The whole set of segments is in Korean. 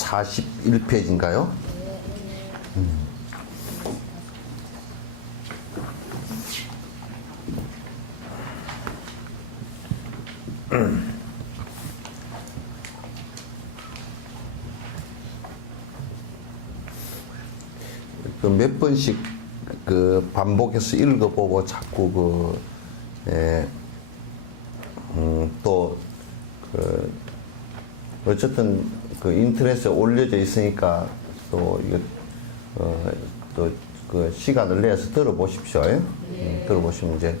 41페이지인가요? 그 몇 번씩 그 반복해서 읽어보고 자꾸 또 어쨌든 그 인터넷에 올려져 있으니까 또 이거 또 그 시간을 내서 들어보십시오. 들어보시면 이제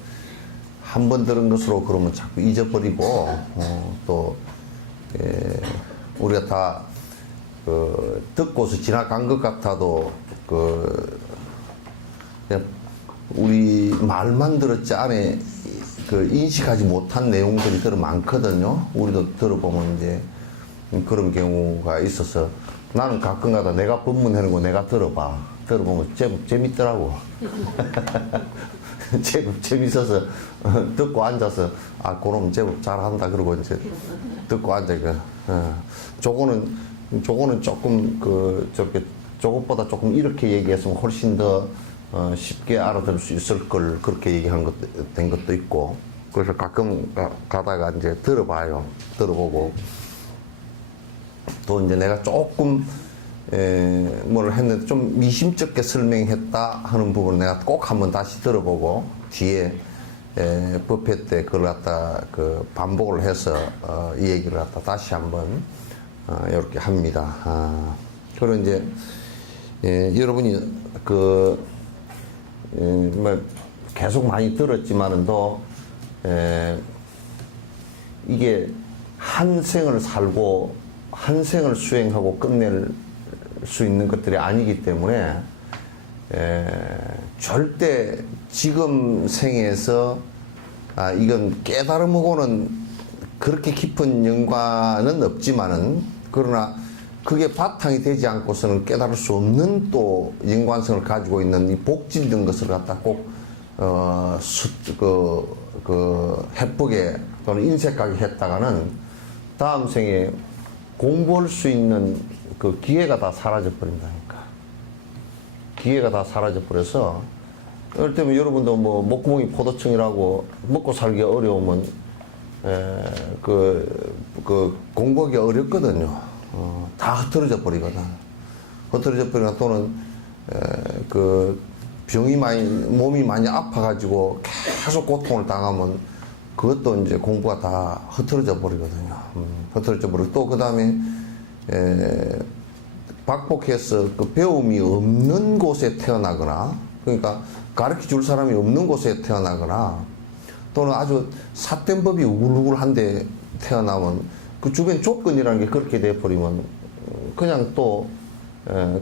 한 번 들은 것으로 그러면 자꾸 잊어버리고 또 우리가 다 듣고서 지나간 것 같아도 그냥 우리 말만 들었지 안에 인식하지 못한 내용들이 더 많거든요. 우리도 들어보면 이제 그런 경우가 있어서 나는 가끔가다 내가 법문하는 거 내가 들어보면 제법 재밌더라고. 제법 재밌어서 듣고 앉아서 그럼 제법 잘한다 그러고 이제 듣고 앉아. 저거는 조금 저렇게 저것보다 조금 이렇게 얘기했으면 훨씬 더 쉽게 알아들을 수 있을 걸 그렇게 얘기하는 된 것도 있고. 그래서 가끔 가다가 이제 들어보고 또 이제 내가 조금 뭘 했는데 좀 미심쩍게 설명했다 하는 부분을 내가 꼭 한번 다시 들어보고 뒤에 법회 때 그걸 갖다 반복을 해서 이 얘기를 갖다 다시 한번 이렇게 합니다. 그리고 이제 여러분이 뭐 계속 많이 들었지만은도 이게 한 생을 살고 한 생을 수행하고 끝낼 수 있는 것들이 아니기 때문에 절대 지금 생에서 이건 깨달음하고는 그렇게 깊은 연관은 없지만은 그러나 그게 바탕이 되지 않고서는 깨달을 수 없는 또 연관성을 가지고 있는 이 복짓는 것을 갖다 꼭 해쁘게 또는 인색하게 했다가는 다음 생에 공부할 수 있는 그 기회가 다 사라져 버린다니까. 기회가 다 사라져 버려서 예를 들면 여러분도 뭐 목구멍이 포도청이라고 먹고 살기 어려우면 공부하기 어렵거든요. 다 흩어져 버리거든. 흩어져 버리거나 또는 몸이 많이 아파가지고 계속 고통을 당하면 그것도 이제 공부가 다 흐트러져 버리거든요. 흐트러져 버리고 또 그 다음에 박복해서 배움이 없는 곳에 태어나거나 그러니까 가르쳐 줄 사람이 없는 곳에 태어나거나 또는 아주 삿된 법이 우글우글한데 태어나면 그 주변 조건이라는 게 그렇게 돼버리면 그냥 또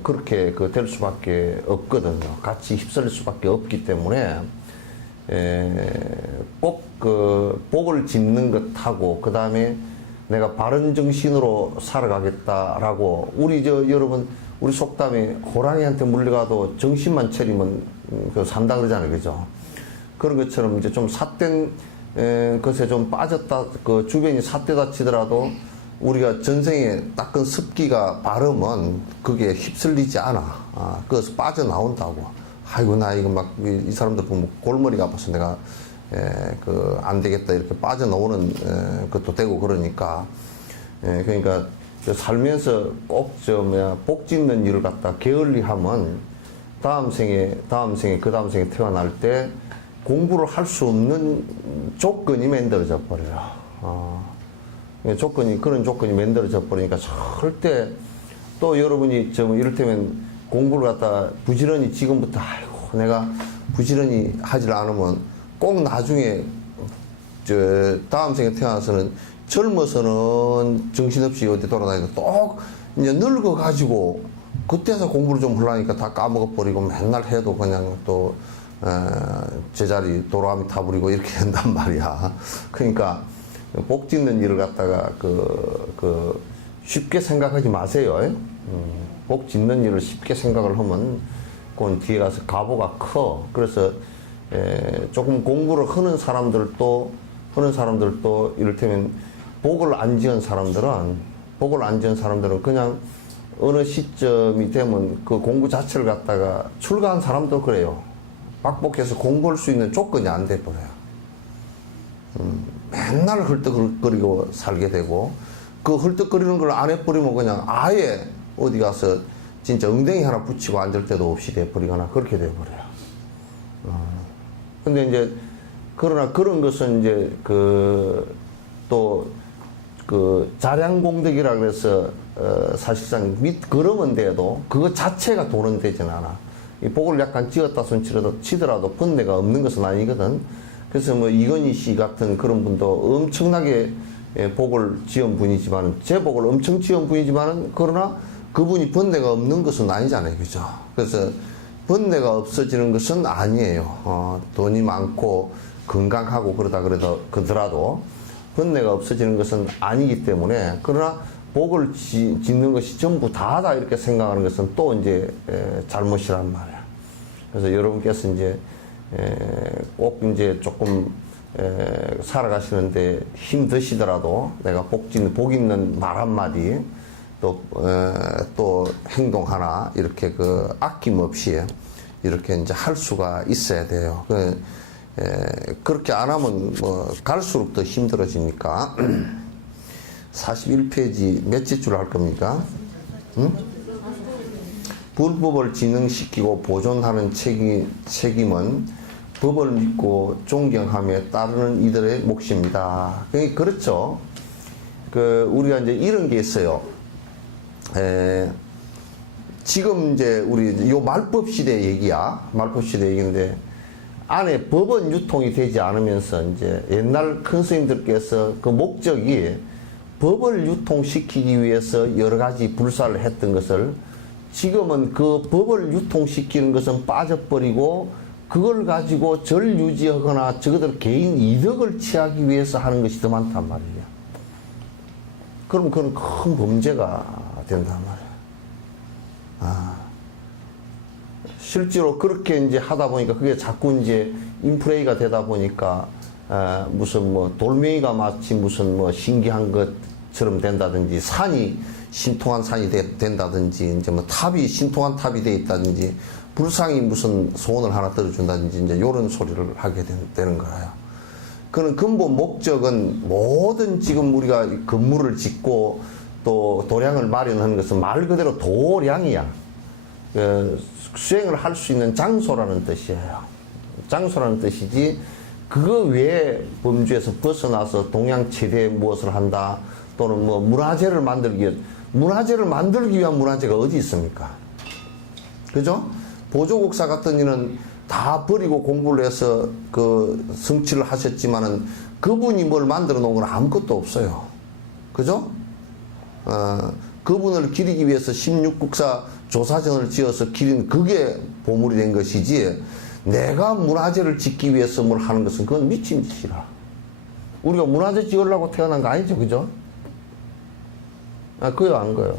그렇게 될 수밖에 없거든요. 같이 휩쓸릴 수밖에 없기 때문에 꼭 복을 짓는 것하고 그 다음에 내가 바른 정신으로 살아가겠다라고 여러분 우리 속담에 호랑이한테 물려가도 정신만 차리면 산다 그러잖아요. 그죠? 그런 것처럼 이제 좀 삿된 것에 좀 빠졌다 주변이 삿되다 치더라도 우리가 전생에 닦은 습기가 바르면 그게 휩쓸리지 않아. 그것서 빠져나온다고. 아이고, 나 이거 이 사람들 보면 골머리가 아파서 내가, 안 되겠다. 이렇게 빠져나오는 것도 되고 그러니까. 그러니까, 살면서 꼭 복 짓는 일을 갖다 게을리 하면 다음 생에 그 다음 생에 태어날 때 공부를 할 수 없는 조건이 만들어져 버려요. 그런 조건이 만들어져 버리니까 절대 또 여러분이 이를테면 공부를 갖다 부지런히 지금부터 내가 부지런히 하질 않으면 꼭 나중에 다음 생에 태어나서는 젊어서는 정신없이 어디 돌아다니고 또 이제 늙어가지고 그때서 공부를 좀 하려니까 다 까먹어버리고 맨날 해도 그냥 또 제자리 도로아미 타버리고 이렇게 된단 말이야. 그러니까 복 짓는 일을 갖다가 쉽게 생각하지 마세요. 복 짓는 일을 쉽게 생각을 하면 그건 뒤에 가서 가보가 커. 그래서 조금 공부를 하는 사람들도 이를테면 복을 안 지은 사람들은 그냥 어느 시점이 되면 그 공부 자체를 갖다가 출가한 사람도 그래요. 박복해서 공부할 수 있는 조건이 안 돼 버려요. 맨날 헐떡거리고 살게 되고, 그 헐떡거리는 걸 안 해버리면 그냥 아예 어디 가서 진짜 엉덩이 하나 붙이고 앉을 때도 없이 돼버리거나 그렇게 돼버려요. 근데 이제, 그러나 그런 것은 이제 자량공덕이라 그래서, 사실상 걸으면 돼도 그거 자체가 돈은 되진 않아. 이 복을 약간 찧었다 손 치더라도 번뇌가 없는 것은 아니거든. 그래서 뭐 이건희 씨 같은 그런 분도 엄청나게 복을 지은 분이지만은, 제 복을 엄청 지은 분이지만은, 그러나 그분이 번뇌가 없는 것은 아니잖아요. 그죠? 그래서 번뇌가 없어지는 것은 아니에요. 돈이 많고 건강하고 그러더라도 번뇌가 없어지는 것은 아니기 때문에, 그러나 복을 짓는 것이 전부 다다 이렇게 생각하는 것은 또 이제 잘못이란 말이야. 그래서 여러분께서 이제 꼭 이제 조금 살아가시는데 힘드시더라도 내가 복 있는 말 한마디 또 행동 하나 이렇게 아낌없이 이렇게 이제 할 수가 있어야 돼요. 그렇게 안 하면 뭐 갈수록 더 힘들어지니까. 41페이지 몇째 줄 할 겁니까? 응? 불법을 진흥시키고 보존하는 책임은 법을 믿고 존경하며 따르는 이들의 몫입니다. 그렇죠. 우리가 이제 이런 게 있어요. 지금 이제 우리 요 말법 시대 얘기야. 말법 시대 얘기인데, 안에 법은 유통이 되지 않으면서 이제 옛날 큰 스님들께서 그 목적이 법을 유통시키기 위해서 여러 가지 불사를 했던 것을, 지금은 그 법을 유통시키는 것은 빠져버리고 그걸 가지고 절 유지하거나 저것들 개인 이득을 취하기 위해서 하는 것이 더 많단 말이에요. 그럼 그건 큰 범죄가 된단 말이에요. 실제로 그렇게 이제 하다 보니까 그게 자꾸 이제 인플레이가 되다 보니까 무슨 뭐 돌멩이가 마치 무슨 뭐 신기한 것처럼 된다든지, 산이 신통한 산이 된다든지, 이제 뭐 탑이 신통한 탑이 돼 있다든지, 불상이 무슨 소원을 하나 들어준다든지, 이제 요런 소리를 하게 되는 거예요. 그런 근본 목적은 모든 지금 우리가 건물을 짓고 또 도량을 마련하는 것은 말 그대로 도량이야. 수행을 할 수 있는 장소라는 뜻이에요. 장소라는 뜻이지, 그거 외에 범주에서 벗어나서 동양 최대의 무엇을 한다, 또는 뭐 문화재를 만들기 위한 문화재가 어디 있습니까? 그죠? 보조국사 같은 이는 다 버리고 공부를 해서 성취를 하셨지만은 그분이 뭘 만들어 놓은 건 아무것도 없어요. 그죠? 그분을 기리기 위해서 16국사 조사전을 지어서 기린 그게 보물이 된 것이지, 내가 문화재를 짓기 위해서 뭘 하는 것은 그건 미친 짓이라. 우리가 문화재 지으려고 태어난 거 아니죠, 그죠? 그요 안 거요.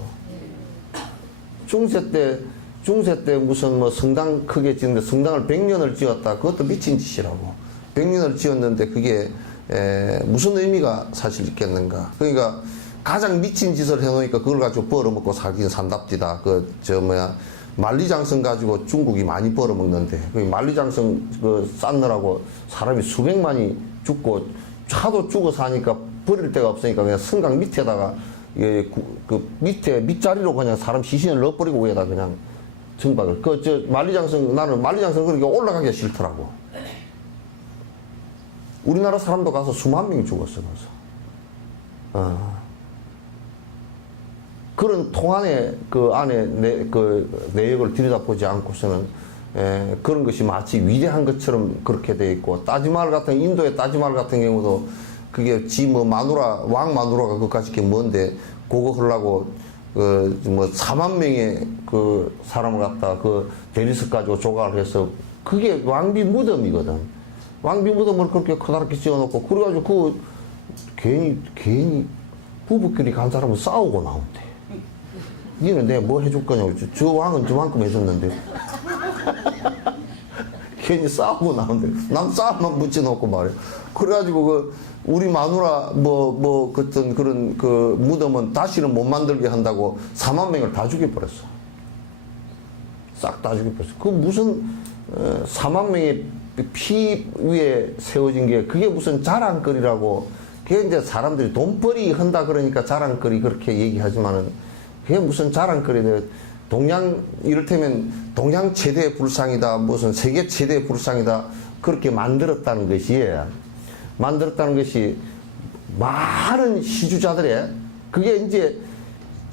중세 때 무슨 뭐 성당 크게 짓는데 성당을 100년을 지었다. 그것도 미친 짓이라고. 100년을 지었는데 그게 무슨 의미가 사실 있겠는가. 그러니까 가장 미친 짓을 해놓으니까 그걸 가지고 벌어먹고 살긴 산답디다. 만리장성 가지고 중국이 많이 벌어먹는데, 만리장성 쌓느라고 사람이 수백만이 죽고, 차도 죽어서 하니까 버릴 데가 없으니까 그냥 성강 밑에다가 밑에 밑자리로 그냥 사람 시신을 넣어버리고 위에다 그냥 정박을. 나는 만리장성 그렇게 올라가기가 싫더라고. 우리나라 사람도 가서 수만 명이 죽었어, 그래서. 그런 통안에 내역을 들여다보지 않고서는 그런 것이 마치 위대한 것처럼 그렇게 돼 있고, 인도의 따지마을 같은 경우도 그게 왕 마누라가 그까짓 게 뭔데, 그거 하려고 4만 명의 사람을 갖다 대리석 가지고 조각을 해서, 그게 왕비 무덤이거든. 왕비 무덤을 그렇게 커다랗게 지어놓고, 그래가지고 괜히 부부끼리 간 사람은 싸우고 나온대. 니는 내가 뭐 해줄 거냐고. 저 왕은 저만큼 해줬는데. 괜히 싸우고 나오는데 남 싸움만 붙여놓고 말이야. 그래가지고 그 우리 마누라 어떤 그런 그 무덤은 다시는 못 만들게 한다고 4만 명을 다 죽여버렸어. 싹 다 죽여버렸어. 그 무슨 4만 명의 피 위에 세워진 게 그게 무슨 자랑거리라고. 그게 이제 사람들이 돈벌이 한다 그러니까 자랑거리 그렇게 얘기하지만은 그게 무슨 자랑거리네. 동양 이를테면 동양 최대 불상이다 무슨 세계 최대 불상이다 그렇게 만들었다는 것이 많은 시주자들의 그게 이제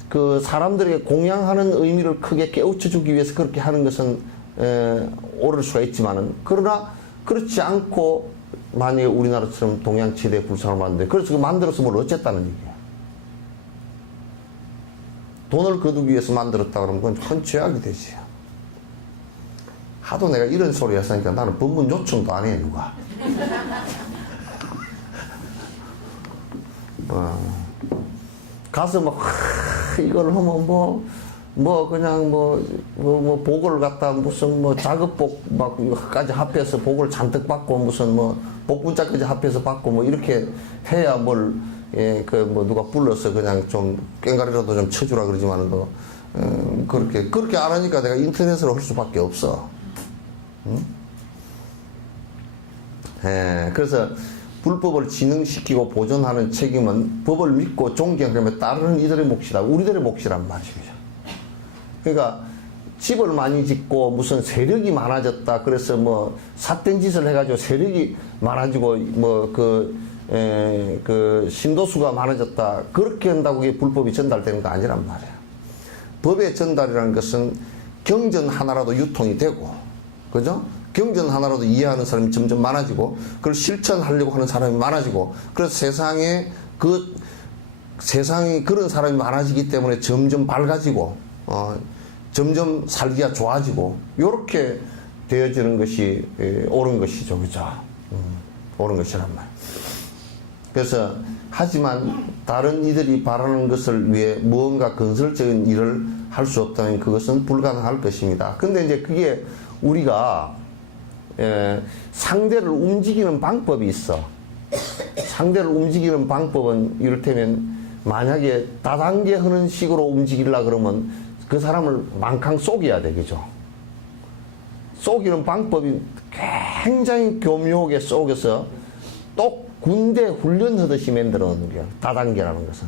그 사람들에게 공양하는 의미를 크게 깨우쳐 주기 위해서 그렇게 하는 것은 옳을 수가 있지만은 그러나 그렇지 않고 만약에 우리나라처럼 동양 최대 불상을 만드는데 그래서 그 만들어서 뭘 어쨌다는 얘기야. 돈을 거두기 위해서 만들었다 그러면 그건 큰 죄악이 되지. 하도 내가 이런 소리 했으니까 나는 법문 요청도 안 해, 누가. 가서 막, 이걸 하면 그냥 복을 갖다 무슨 자급복 막까지 합해서 복을 잔뜩 받고 무슨 복분자까지 합해서 받고 이렇게 해야 누가 불러서 그냥 좀 꽹가리라도 좀 쳐주라 그러지만은 그렇게 안 하니까 내가 인터넷으로 할 수밖에 없어. 응? 그래서 불법을 진흥시키고 보존하는 책임은 법을 믿고 존경하며 따르는 이들의 몫이다. 우리들의 몫이란 말이죠. 그러니까 집을 많이 짓고 무슨 세력이 많아졌다. 그래서 삿된 짓을 해가지고 세력이 많아지고 신도수가 많아졌다. 그렇게 한다고 그게 불법이 전달되는 거 아니란 말이야. 법의 전달이라는 것은 경전 하나라도 유통이 되고, 그죠? 경전 하나라도 이해하는 사람이 점점 많아지고, 그걸 실천하려고 하는 사람이 많아지고, 그래서 세상이 그런 사람이 많아지기 때문에 점점 밝아지고, 점점 살기가 좋아지고, 요렇게 되어지는 것이 옳은 것이죠. 그죠? 옳은 것이란 말이야. 그래서 하지만 다른 이들이 바라는 것을 위해 무언가 건설적인 일을 할 수 없다면 그것은 불가능할 것입니다. 근데 이제 그게 우리가 상대를 움직이는 방법이 있어. 상대를 움직이는 방법은 이를테면 만약에 다단계 하는 식으로 움직이려 그러면 그 사람을 망캉 속여야 돼. 그죠? 속이는 방법이 굉장히 교묘하게 속여서 또 군대 훈련하듯이 만들어 놓는 거야. 다단계라는 것은.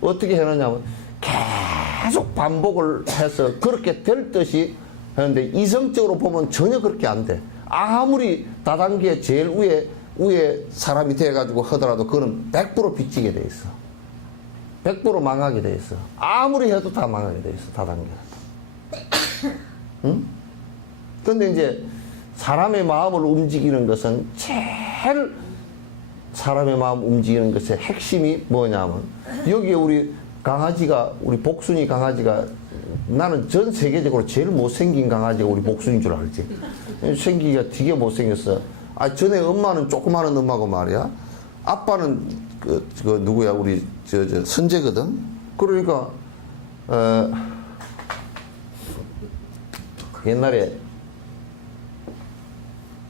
어떻게 해놓냐면 계속 반복을 해서 그렇게 될 듯이 하는데 이성적으로 보면 전혀 그렇게 안 돼. 아무리 다단계 제일 위에 사람이 돼가지고 하더라도 그거는 100% 빚지게 돼 있어. 100% 망하게 돼 있어. 아무리 해도 다 망하게 돼 있어. 다단계는. 응? 근데 이제 사람의 마음을 움직이는 것은 제일 사람의 마음 움직이는 것의 핵심이 뭐냐면 여기에 우리 복순이 강아지가 나는 전 세계적으로 제일 못생긴 강아지가 우리 복순인 줄 알지. 생기기가 되게 못생겼어. 전에 엄마는 조그마한 엄마고 말이야. 아빠는 누구야 우리 선재거든. 그러니까 옛날에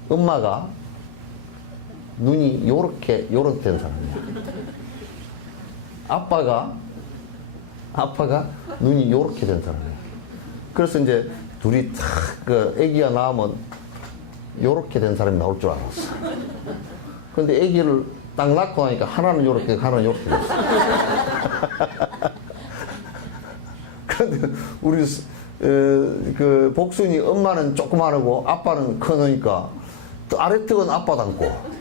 엄마가 눈이 요렇게 된 사람이야. 아빠가 눈이 요렇게 된 사람이야. 그래서 이제 둘이 아기가 나오면 요렇게 된 사람이 나올 줄 알았어. 근데 아기를 딱 낳고 나니까 하나는 요렇게, 하나는 요렇게 됐어. 근데 우리 복순이 엄마는 조그마하고 아빠는 크니까 아래턱은 아빠 닮고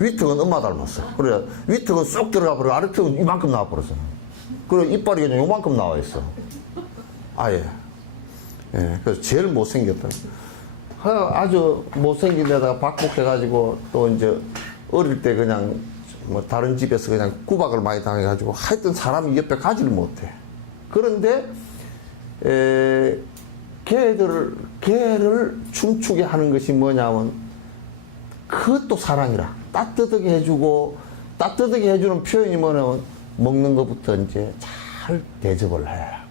위턱은 엄마 닮았어. 그래 위턱은 쏙 들어가 버리고 아래턱은 이만큼 나와버렸어. 그리고 이빨이 그냥 요만큼 나와 있어. 아예. 그래서 제일 못생겼다. 아주 못생긴 데다가 박복해가지고 또 이제 어릴 때 그냥 다른 집에서 그냥 구박을 많이 당해가지고 하여튼 사람이 옆에 가지를 못해. 그런데 걔를 춤추게 하는 것이 뭐냐면 그것도 사랑이라. 따뜻하게 해주고 따뜻하게 해주는 표현이 뭐냐면 먹는 것부터 이제 잘 대접을 해야.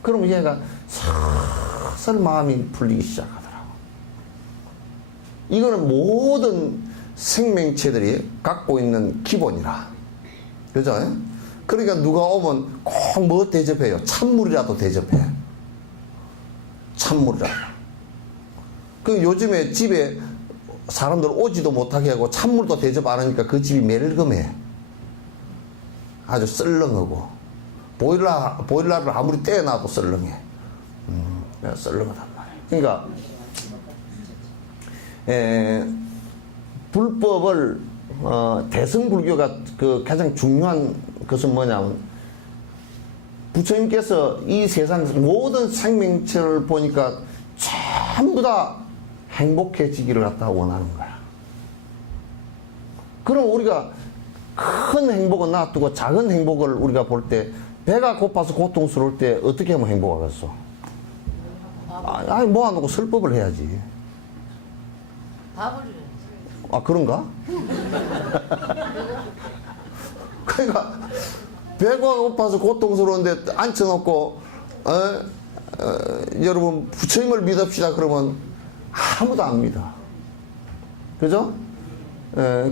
그러면 얘가 슬슬 마음이 풀리기 시작하더라고. 이거는 모든 생명체들이 갖고 있는 기본이라. 그죠? 그러니까 누가 오면 꼭 뭐 대접해요? 찬물이라도 대접해. 찬물이라도. 그 요즘에 집에 사람들 오지도 못하게 하고 찬물도 대접 안 하니까 그 집이 멜금해. 아주 썰렁하고. 보일러를 아무리 떼어놔도 썰렁해. 썰렁하단 말이에요. 그러니까, 불법을, 대승불교가 그 가장 중요한 것은 뭐냐면, 부처님께서 이 세상 모든 생명체를 보니까 전부 다 행복해지기를 갖다 원하는 거야. 그럼 우리가 큰 행복은 놔두고 작은 행복을 우리가 볼 때, 배가 고파서 고통스러울 때 어떻게 하면 행복하겠어? 아니 모아놓고 설법을 해야지. 밥을 아 그런가? 그러니까 배가 고파서 고통스러운데 앉혀놓고 여러분 부처님을 믿읍시다 그러면 아무도 안 믿어. 그죠?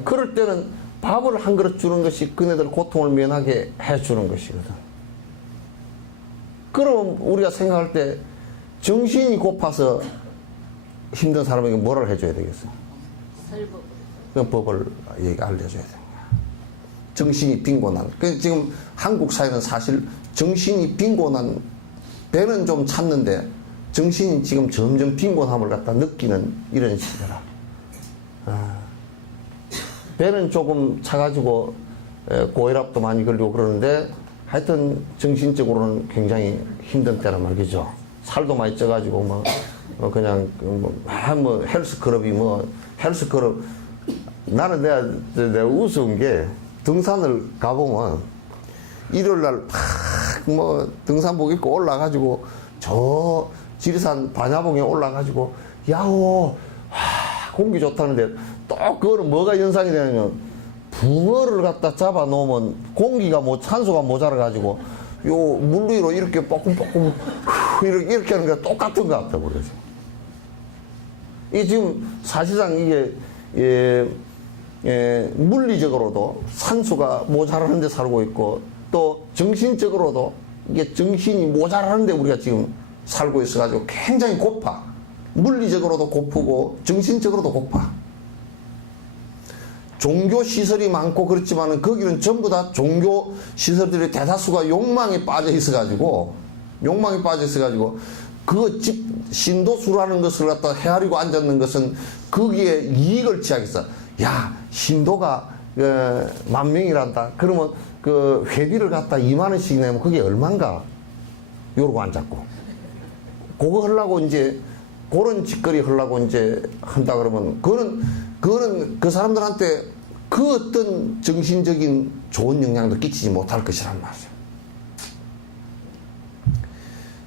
그럴 때는 밥을 한 그릇 주는 것이 그네들 고통을 면하게 해주는 것이거든. 그럼 우리가 생각할 때 정신이 고파서 힘든 사람에게 뭐를 해줘야 되겠어? 설법. 그 법을 알려줘야 돼. 정신이 빈곤한. 지금 한국 사회는 사실 정신이 빈곤한, 배는 좀 찼는데 정신이 지금 점점 빈곤함을 갖다 느끼는 이런 시대라. 배는 조금 차가지고 고혈압도 많이 걸리고 그러는데 하여튼 정신적으로는 굉장히 힘든 때란 말이죠. 살도 많이 쪄가지고 그냥 헬스클럽이 헬스클럽. 나는 내가 우스운 게 등산을 가보면 일요일날 등산복 입고 올라가지고 저 지리산 반야봉에 올라가지고 야호 공기 좋다는데 또 그거는 뭐가 연상이 되냐면 붕어를 갖다 잡아 놓으면 공기가 산소가 모자라가지고 요 물 위로 이렇게 뻐끔뻐끔 이렇게 하는 게 똑같은 것 같아 그러지. 이게 지금 사실상 이게 물리적으로도 산소가 모자라는 데 살고 있고 또 정신적으로도 이게 정신이 모자라는 데 우리가 지금 살고 있어가지고 굉장히 고파. 물리적으로도 고프고 정신적으로도 고파. 종교 시설이 많고 그렇지만은 거기는 전부 다 종교 시설들의 대다수가 욕망에 빠져 있어가지고 그 신도수라는 것을 갖다 헤아리고 앉았는 것은 거기에 이익을 취하겠어. 야, 신도가 10,000명이란다. 그러면 그 회비를 갖다 20,000원씩 내면 그게 얼만가? 요러고 앉았고. 그거 하려고 이제 그런 짓거리 하려고 이제 한다 그러면 그거는 그 사람들한테 그 어떤 정신적인 좋은 영향도 끼치지 못할 것이란 말이야.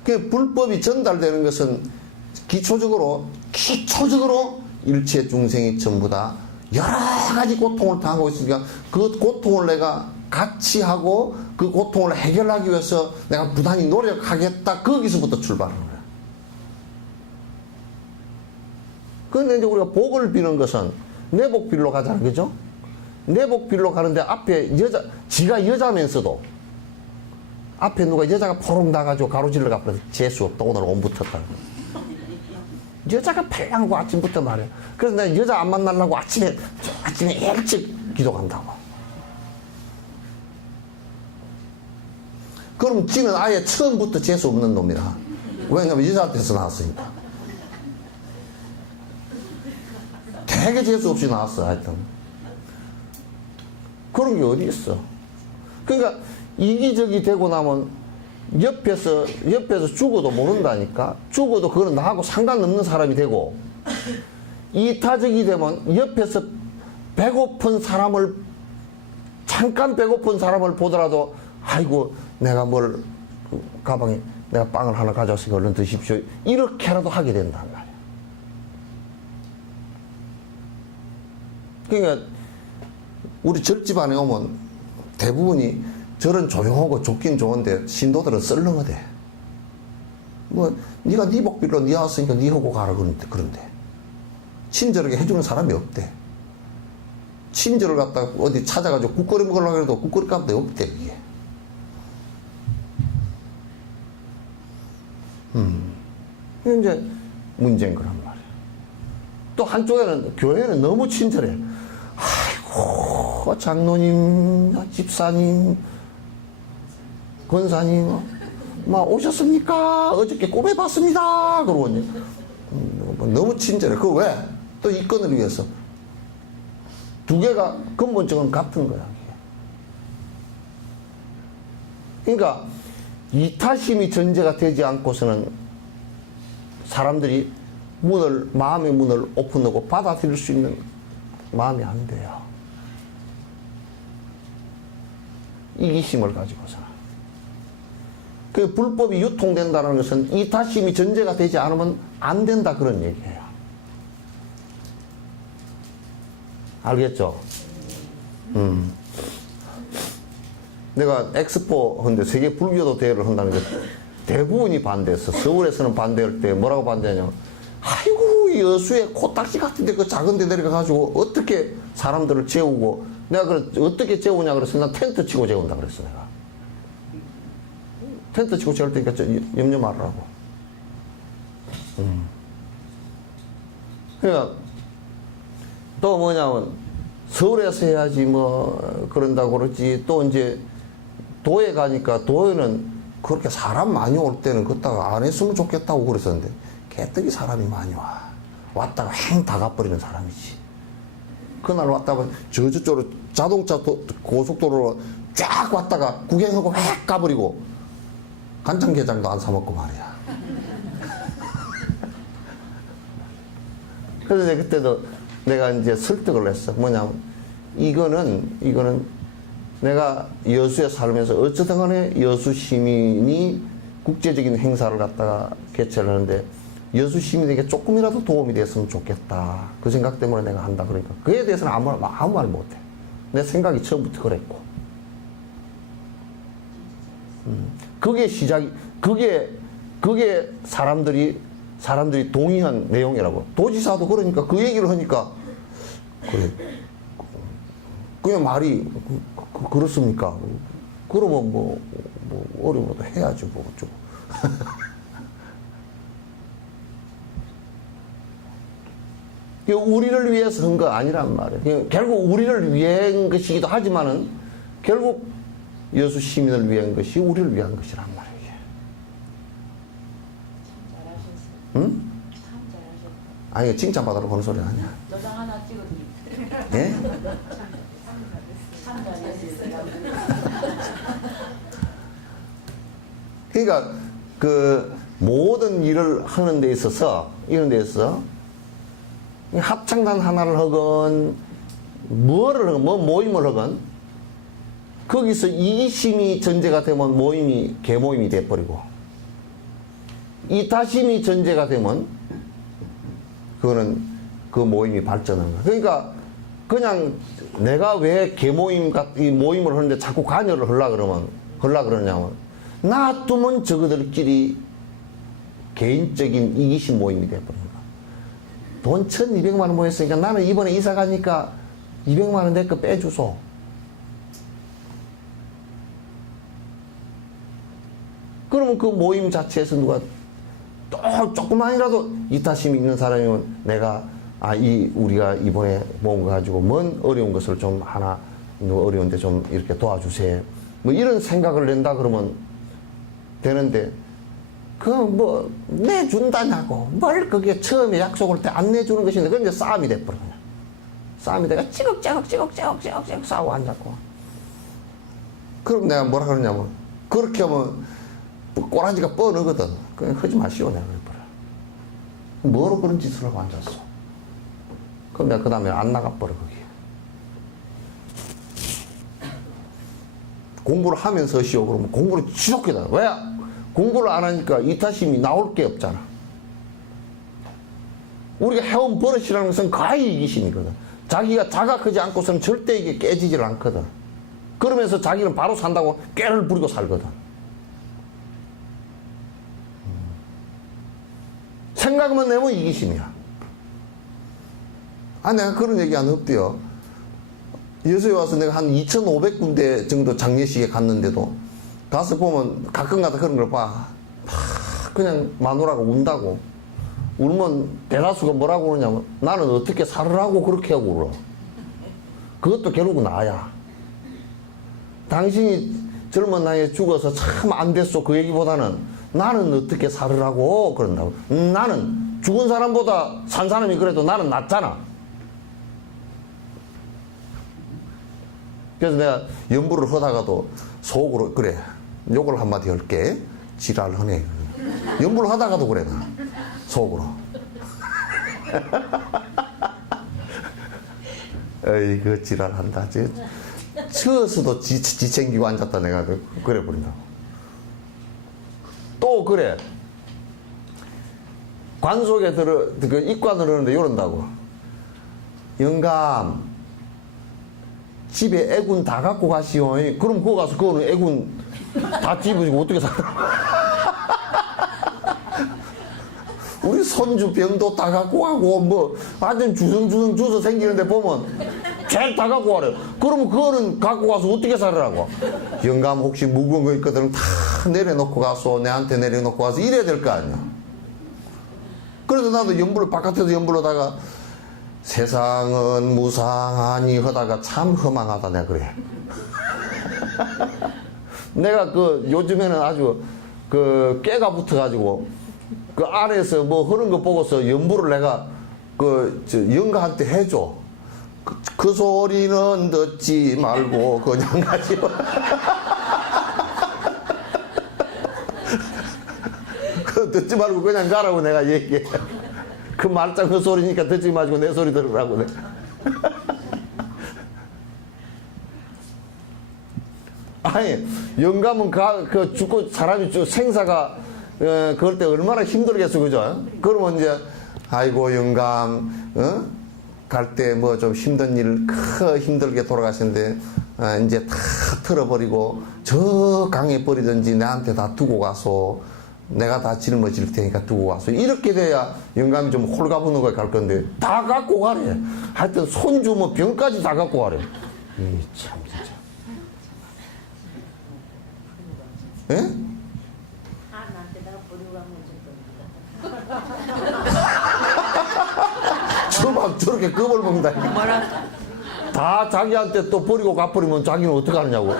그 불법이 전달되는 것은 기초적으로 일체 중생이 전부 다 여러 가지 고통을 당하고 있으니까 그 고통을 내가 같이 하고 그 고통을 해결하기 위해서 내가 부단히 노력하겠다. 거기서부터 출발하는 거야. 그런데 이제 우리가 복을 비는 것은 내복빌로 가자는 거죠. 내복빌로 가는데 앞에 지가 여자면서도 앞에 누가 여자가 포록 나가지고 가로질러 가버려서 재수 없다. 오늘 온 붙었다. 여자가 팔랑하고 아침부터 말해. 그래서 내가 여자 안 만나려고 아침에 일찍 기도 간다고. 그럼 지는 아예 처음부터 재수 없는 놈이라. 왜냐면 여자한테서 나왔으니까. 되게 재수 없이 나왔어, 하여튼. 그런 게 어디 있어. 그러니까 이기적이 되고 나면 옆에서 죽어도 모른다니까. 죽어도 그거는 나하고 상관없는 사람이 되고, 이타적이 되면 옆에서 잠깐 배고픈 사람을 보더라도 아이고 내가 가방에 내가 빵을 하나 가져왔으니까 얼른 드십시오. 이렇게라도 하게 된단 말이야. 그러니까 우리 절집안에 오면 대부분이 저런 조용하고 좋긴 좋은데 신도들은 썰렁하대. 네가 네 복빌로 네 왔으니까 네 하고 가라 그런데 친절하게 해주는 사람이 없대. 친절을 갖다가 어디 찾아가지고 국거리 먹으려고 해도 국거리 값도 없대, 이게. 이게 이제 문제인 거란 말이야. 또 한쪽에는, 교회는 너무 친절해. 아이고, 장로님, 집사님, 권사님, 막 오셨습니까? 어저께 꿈에 봤습니다. 그러고 이제 너무 친절해. 그 왜? 또 이 건을 위해서. 두 개가 근본적으로 같은 거야. 그러니까 이타심이 전제가 되지 않고서는 사람들이 마음의 문을 오픈하고 받아들일 수 있는 마음이 안 돼요. 이기심을 가지고서는. 그 불법이 유통된다는 것은 이타심이 전제가 되지 않으면 안 된다, 그런 얘기예요. 알겠죠? 내가 엑스포 한데 세계 불교도 대회를 한다는 게 대부분이 반대했어. 서울에서는 반대할 때 뭐라고 반대하냐면, 아이고, 이 여수에 코딱지 같은데 그 작은 데 내려가가지고 어떻게 사람들을 재우고, 내가 어떻게 재우냐 그래서 난 텐트 치고 재운다 그랬어, 내가. 텐트 치고 재울 테니까 염려 말으라고. 그러니까 또 뭐냐면 서울에서 해야지 뭐 그런다고 그러지. 또 이제 도에 가니까 도에는 그렇게 사람 많이 올 때는 걷다가 안 했으면 좋겠다고 그랬었는데 개떡이 사람이 많이 와. 왔다가 행 다 가버리는 사람이지. 그날 왔다가 저쪽으로 자동차 고속도로로 쫙 왔다가 구경하고 획 가버리고 간장게장도 안 사먹고 말이야. 그래서 내가 그때도 내가 이제 설득을 했어. 뭐냐면 이거는 내가 여수에 살면서 어쩌든 간에 여수 시민이 국제적인 행사를 갖다가 개최를 하는데 여수 시민에게 조금이라도 도움이 됐으면 좋겠다. 그 생각 때문에 내가 한다. 그러니까 그에 대해서는 아무 말 못해. 내 생각이 처음부터 그랬고. 그게 그게 사람들이 동의한 내용이라고. 도지사도 그러니까 그 얘기를 하니까 그래. 그냥 말이 그렇습니까? 그러면 뭐 어려워도 해야지 뭐 좀. 우리를 위해서 한 거 아니란 말이에요. 결국 우리를 위한 것이기도 하지만은 결국 여수 시민을 위한 것이 우리를 위한 것이란 말이에요. 응? 참 잘하셨다. 아니, 칭찬받으러 그런 소리 아니야. 도장 하나 찍어드릴게요. 예? 참 잘하셨어요. 그러니까 그 모든 일을 하는 데 있어서 이런 데 있어서 합창단 하나를 하건 뭐를 하건 뭐 모임을 하건 거기서 이기심이 전제가 되면 모임이 개모임이 돼버리고 이타심이 전제가 되면 그거는 그 모임이 발전하는 거야. 그러니까 그냥 내가 왜 개모임 이 모임을 하는데 자꾸 관여를 하려 그러냐면 놔두면 저거들끼리 개인적인 이기심 모임이 돼버린 거야. 돈 1,200만 원 모였으니까 나는 이번에 이사 가니까 200만 원 내 거 빼주소. 그러면 그 모임 자체에서 누가 또 조금만이라도 이타심이 있는 사람이면 내가 우리가 이번에 모은 거 가지고 뭔 어려운 것을 좀 하나 어려운데 좀 이렇게 도와주세요. 뭐 이런 생각을 낸다 그러면 되는데 뭐 내준다냐고 뭘 그게 처음에 약속할 때 안 내주는 것인데 그건 이제 싸움이 돼버려. 싸움이 돼가 찌걱찌걱 싸우고 앉았고. 그럼 내가 뭐라 그러냐면 그렇게 하면 꼬라지가 뻔하거든. 그냥 하지 마시오 내가 그래버려. 뭐로 그런 짓을 하고 앉았어. 그럼 내가 그 다음에 안 나가버려 거기. 공부를 하면서 하시오. 그러면 공부를 지속해 놔. 왜? 공부를 안 하니까 이타심이 나올 게 없잖아. 우리가 해온 버릇이라는 것은 거의 이기심이거든. 자기가 자각하지 않고서는 절대 이게 깨지질 않거든. 그러면서 자기는 바로 산다고 꾀를 부리고 살거든. 생각만 내면 이기심이야. 아, 내가 그런 얘기 안 없대요. 여수에 와서 내가 한 2,500군데 정도 장례식에 갔는데도 가서 보면 가끔가다 그런 걸 봐. 그냥 마누라가 운다고. 울면 대다수가 뭐라고 그러냐면 나는 어떻게 살으라고 그렇게 하고 울어. 그것도 결국은 나야. 당신이 젊은 나이에 죽어서 참 안 됐어. 그 얘기보다는 나는 어떻게 살으라고 그런다고. 나는 죽은 사람보다 산 사람이 그래도 나는 낫잖아. 그래서 내가 연부를 하다가도 속으로 그래 요걸 한마디 할게. 지랄하네. 연부를 하다가도 그래 나 속으로. 에이 그 지랄한다. 처서도 지 챙기고 앉았다 내가 그래 버린다고. 또 그래 관 속에 그 입관을 하는데 이런다고. 영감 집에 애군 다 갖고 가시오. 그럼 그거 가서 그거는 애군 다 집어지고 어떻게 살아. 우리 손주 병도 다 갖고 가고 뭐 완전 주섬주섬 주서 생기는데 보면 제일 다 갖고 가래. 그러면 그거는 갖고 가서 어떻게 살으라고. 영감 혹시 무거운 거 있거든 다 내려놓고 가서 내한테 내려놓고 가서 이래야 될 거 아니야. 그래서 나도 연불을 바깥에서 연불하다가 세상은 무상하니 하다가 참 허망하다 내가 그래. 내가 그 요즘에는 아주 그 깨가 붙어가지고 그 안에서 뭐 하는 거 보고서 연부를 내가 그 영가한테 해줘. 그 소리는 듣지 말고 그냥 가지고. 그 듣지 말고 그냥 가라고 내가 얘기해. 그 말짱 그 소리니까 듣지 마시고 내 소리 들으라고 내가. 아니 영감은 그 죽고 사람이 생사가 그럴 때 얼마나 힘들겠어 그죠? 그러면 이제 아이고 영감 갈 때 뭐 좀 힘든 일 힘들게 돌아가시는데 이제 다 털어버리고 저 강에 버리든지 나한테 다 두고 가서 내가 다 짊어질 테니까 두고 가서 이렇게 돼야 영감이 좀 홀가분한 거에 갈 건데 다 갖고 가래. 하여튼 손주 뭐 병까지 다 갖고 가래. 참 진짜. 예? 나한테 내가 버리고 가면 좀 저막 저렇게 겁을 먹는다. 뭐라? 다 자기한테 또 버리고 가버리면 자기는 어떡하느냐고.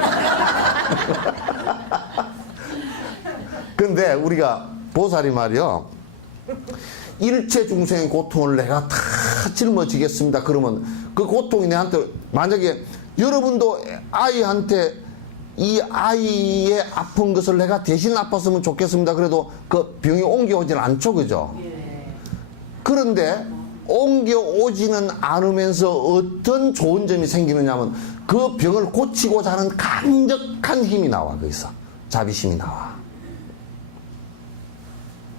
근데 우리가 보살이 말이요. 일체 중생의 고통을 내가 다 짊어지겠습니다. 그러면 그 고통이 내한테 만약에 여러분도 아이한테 이 아이의 아픈 것을 내가 대신 아팠으면 좋겠습니다. 그래도 그 병이 옮겨오지는 않죠. 그죠? 그런데 옮겨오지는 않으면서 어떤 좋은 점이 생기느냐면 그 병을 고치고자 하는 강력한 힘이 나와. 거기서 자비심이 나와.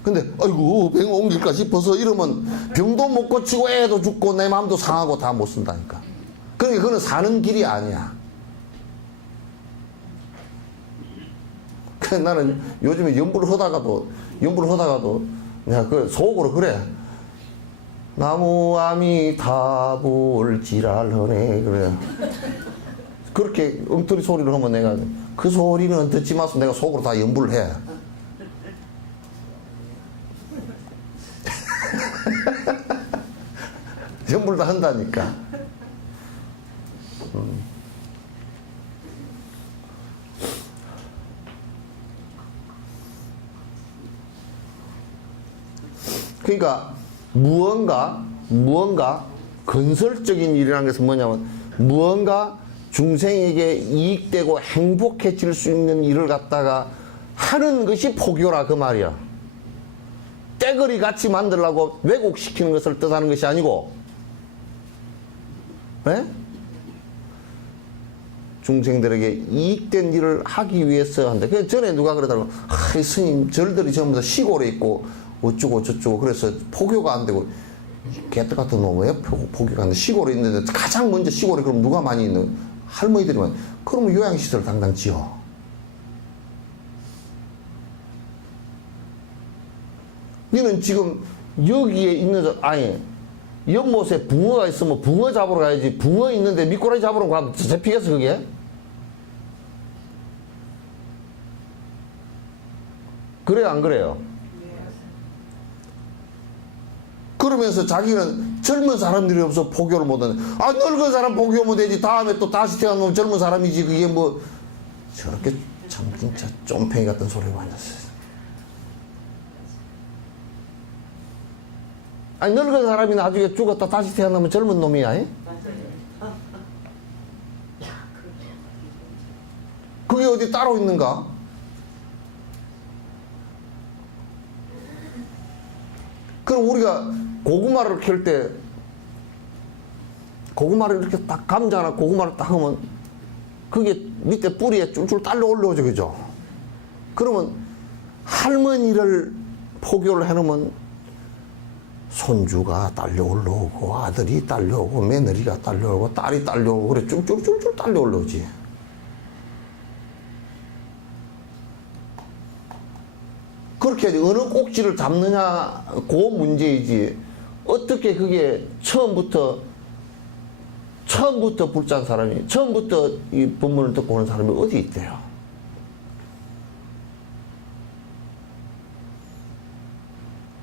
근데 아이고 병 옮길까 싶어서 이러면 병도 못 고치고 애도 죽고 내 마음도 상하고 다 못 쓴다니까. 그러니까 그건 사는 길이 아니야. 그래서 나는 요즘에 연불을 하다가도 내가 그 속으로 그래. 나무아미 답을 지랄하네 그래. 그렇게 엉터리 소리를 하면 내가 그 소리는 듣지 마서 내가 속으로 다 연불을 해. 연불 다 한다니까. 그러니까 무언가 건설적인 일이라는 것은 뭐냐면 무언가 중생에게 이익되고 행복해질 수 있는 일을 갖다가 하는 것이 포교라 그 말이야. 떼거리 같이 만들려고 왜곡시키는 것을 뜻하는 것이 아니고, 네? 중생들에게 이익된 일을 하기 위해서 한다. 그 전에 누가 그러더라고. 스님 절들이 전부 다 시골에 있고 어쩌고 저쩌고 그래서 포교가 안 되고 개떡 같은 놈 왜 포교가 안 돼? 시골에 있는데 가장 먼저 시골에 그럼 누가 많이 있는 할머니들이 많이. 그러면 요양시설 당장 지어. 너는 지금 여기에 있는 아니 연못에 붕어가 있으면 붕어 잡으러 가야지. 붕어 있는데 미꾸라지 잡으러 가면 잡히겠어, 그게? 그래요, 안 그래요? 그러면서 자기는 젊은 사람들이 없어 포교를 못하는. 아, 늙은 사람 포교하면 되지. 다음에 또 다시 태어나면 젊은 사람이지. 그게 뭐, 저렇게 참 진짜 쫌팽이 같은 소리가 앉았어요. 아니, 늙은 사람이 나중에 죽었다 다시 태어나면 젊은 놈이야. 이? 그게 어디 따로 있는가? 그럼 우리가 고구마를 캘 때, 고구마를 이렇게 딱, 감자나 고구마를 딱 하면, 그게 밑에 뿌리에 쫄쫄 딸려 올라오죠, 그죠? 그러면 할머니를 포교를 해놓으면 손주가 딸려 올라오고, 아들이 딸려오고, 며느리가 딸려오고, 딸이 딸려오고, 그래, 쫄쫄쫄쫄 딸려 올라오지. 그렇게 어느 꼭지를 잡느냐, 그 문제이지. 어떻게 그게 처음부터 불잔 사람이, 처음부터 이 법문을 듣고 오는 사람이 어디 있대요?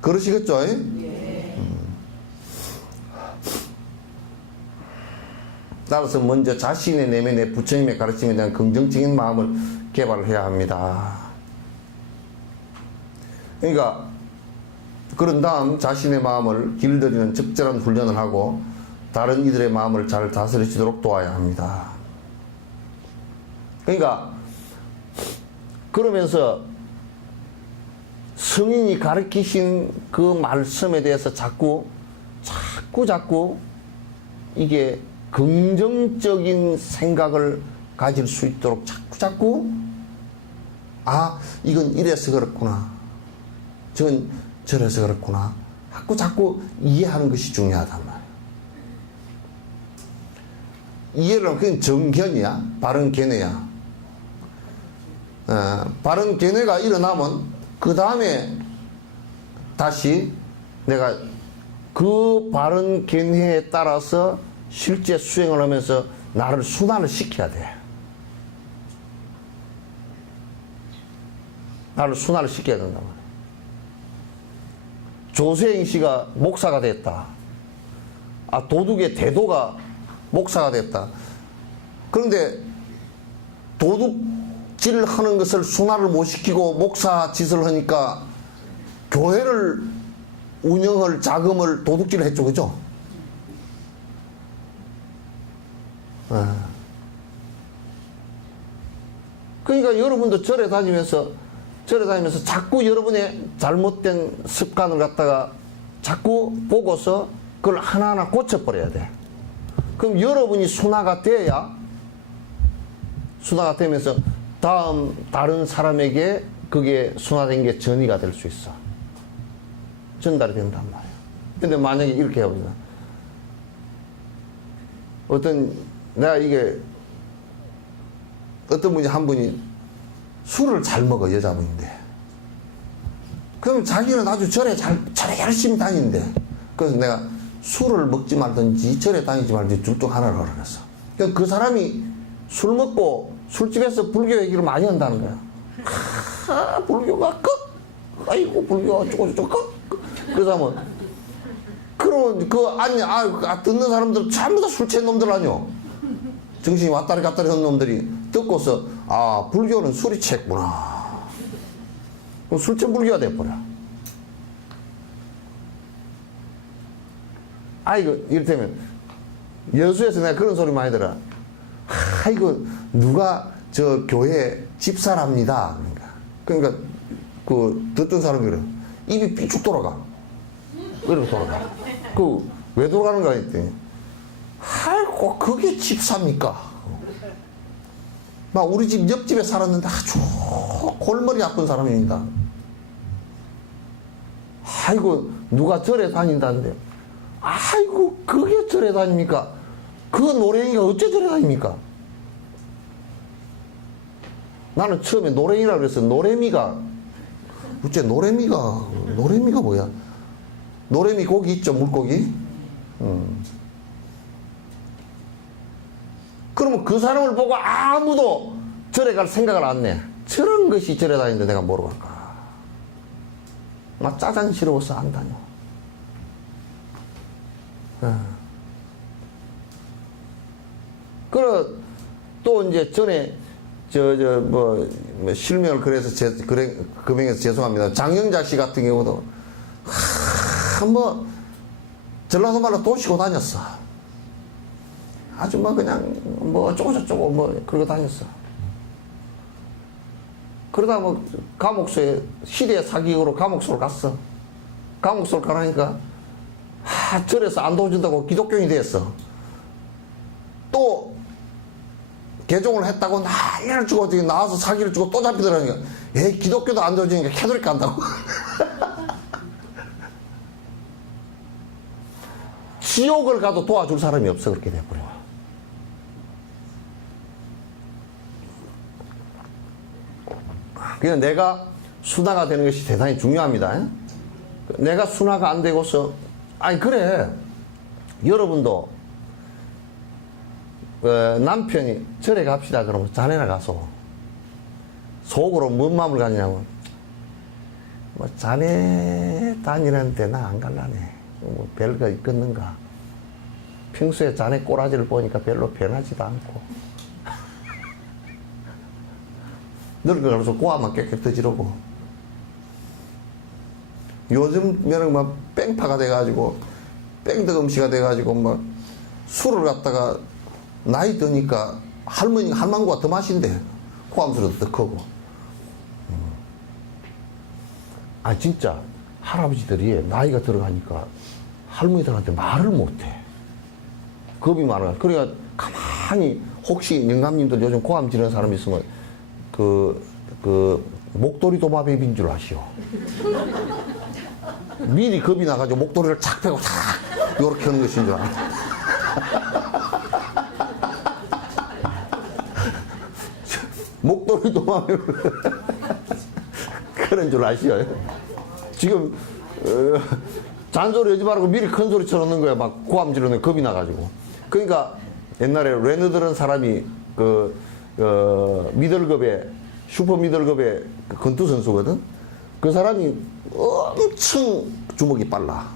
그러시겠죠? 따라서 먼저 자신의 내면의 부처님의 가르침에 대한 긍정적인 마음을 개발을 해야 합니다. 그러니까 그런 다음 자신의 마음을 길들이는 적절한 훈련을 하고 다른 이들의 마음을 잘 다스리시도록 도와야 합니다. 그러니까 그러면서 성인이 가르치신 그 말씀에 대해서 자꾸 이게 긍정적인 생각을 가질 수 있도록 자꾸 아, 이건 이래서 그렇구나, 저건 저래서 그렇구나 자꾸 이해하는 것이 중요하단 말이에요. 이해를 하면 그건 정견이야, 바른 견해야. 바른 견해가 일어나면 그 다음에 다시 내가 그 바른 견해에 따라서 실제 수행을 하면서 나를 순환을 시켜야 돼. 나를 순환을 시켜야 된단 말이야. 조세인 씨가 목사가 됐다. 아, 도둑의 대도가 목사가 됐다. 그런데 도둑질 하는 것을 순환을 못 시키고 목사 짓을 하니까 교회를 운영할 자금을 도둑질을 했죠, 그죠? 그러니까 여러분도 절에 다니면서 자꾸 여러분의 잘못된 습관을 갖다가 자꾸 보고서 그걸 하나하나 고쳐버려야 돼. 그럼 여러분이 순화가 되면서 다른 사람에게 그게 순화된 게 전이가 될 수 있어. 전달이 된단 말이야. 근데 만약에 이렇게 해보자. 어떤 분이 한 분이 술을 잘 먹어, 여자분인데. 그럼 자기는 아주 절에 열심히 다니는데. 그래서 내가 술을 먹지 말든지 절에 다니지 말든지 둘 중 하나를 하라고 그래서 그 사람이 술 먹고 술집에서 불교 얘기를 많이 한다는 거야. 불교가 아이고 불교가 어쩌고 그래서 하면 듣는 사람들 전부 다 술 취한 놈들 아니요. 정신이 왔다리 갔다리 하는 놈들이 듣고서 불교는 술이 취했구나. 그럼 술 취한 불교가 돼버려. 이를테면 여수에서 내가 그런 소리 많이 들어. 이거 누가 저 교회 집사랍니다. 그러니까 듣던 사람들은 입이 삐쭉 돌아가. 이렇게 돌아가. 왜 돌아가는가 했더니 아이고 그게 집사입니까? 막 우리 집 옆집에 살았는데 아주 골머리 아픈 사람입니다. 아이고 누가 절에 다닌다는데 아이고 그게 절에 다닙니까? 그 노랭이가 어째 절에 다닙니까? 나는 처음에 노랭이라고 그랬어. 노래미가 어째 노래미가 뭐야? 노래미 고기 있죠, 물고기? 그러면 그 사람을 보고 아무도 절에 갈 생각을 안 내. 저런 것이 절에 다니는데 내가 뭐로 갈까? 막 짜장스러워서 안 다녀. 그래, 또 이제 전에, 실명을 그래, 금행해서 죄송합니다. 장영자 씨 같은 경우도, 전라도 말로 도시고 다녔어. 아주 그냥, 어쩌고저쩌고 그러고 다녔어. 그러다 감옥소에, 시대 사기으로 감옥소로 갔어. 감옥소로 가라니까, 절에서 안 도와준다고 기독교인이 됐어. 또, 개종을 했다고 난리를 주고 나와서 사기를 주고 또 잡히더라니까. 기독교도 안 도와주니까 캐톨릭 간다고. 지옥을 가도 도와줄 사람이 없어. 그렇게 돼버려. 그냥 내가 순화가 되는 것이 대단히 중요합니다. 내가 순화가 안 되고서, 그래. 여러분도, 남편이 절에 갑시다 그러면 자네나 가서 속으로 뭔 마음을 갖냐면 자네 다니는데 나 안 갈라네. 별거 있겠는가. 평소에 자네 꼬라지를 보니까 별로 변하지도 않고 늙어가면서 고아만 깨끗해지려고. 요즘에는 뺑파가 돼가지고 뺑덕음씨가 돼가지고 술을 갖다가 나이 드니까 할망구가 더 마신대. 고함수도 더 크고. 진짜 할아버지들이 나이가 들어가니까 할머니들한테 말을 못해. 겁이 많아. 그러니까 가만히 혹시 영감님들 요즘 고함 지르는 사람 있으면 목도리 도마뱀인 줄 아시오. 미리 겁이 나가지고 목도리를 착 펴고 탁 요렇게 하는 것인 줄 알아. 목도리 도마뱀 그런 줄 아시오. 지금 잔소리 하지 말고 미리 큰 소리 쳐놓는 거야. 막 고함 지르는 겁이 나가지고. 그러니까 옛날에 레너드런 사람이 미들급의 슈퍼 미들급의 권투 선수거든. 그 사람이 엄청 주먹이 빨라.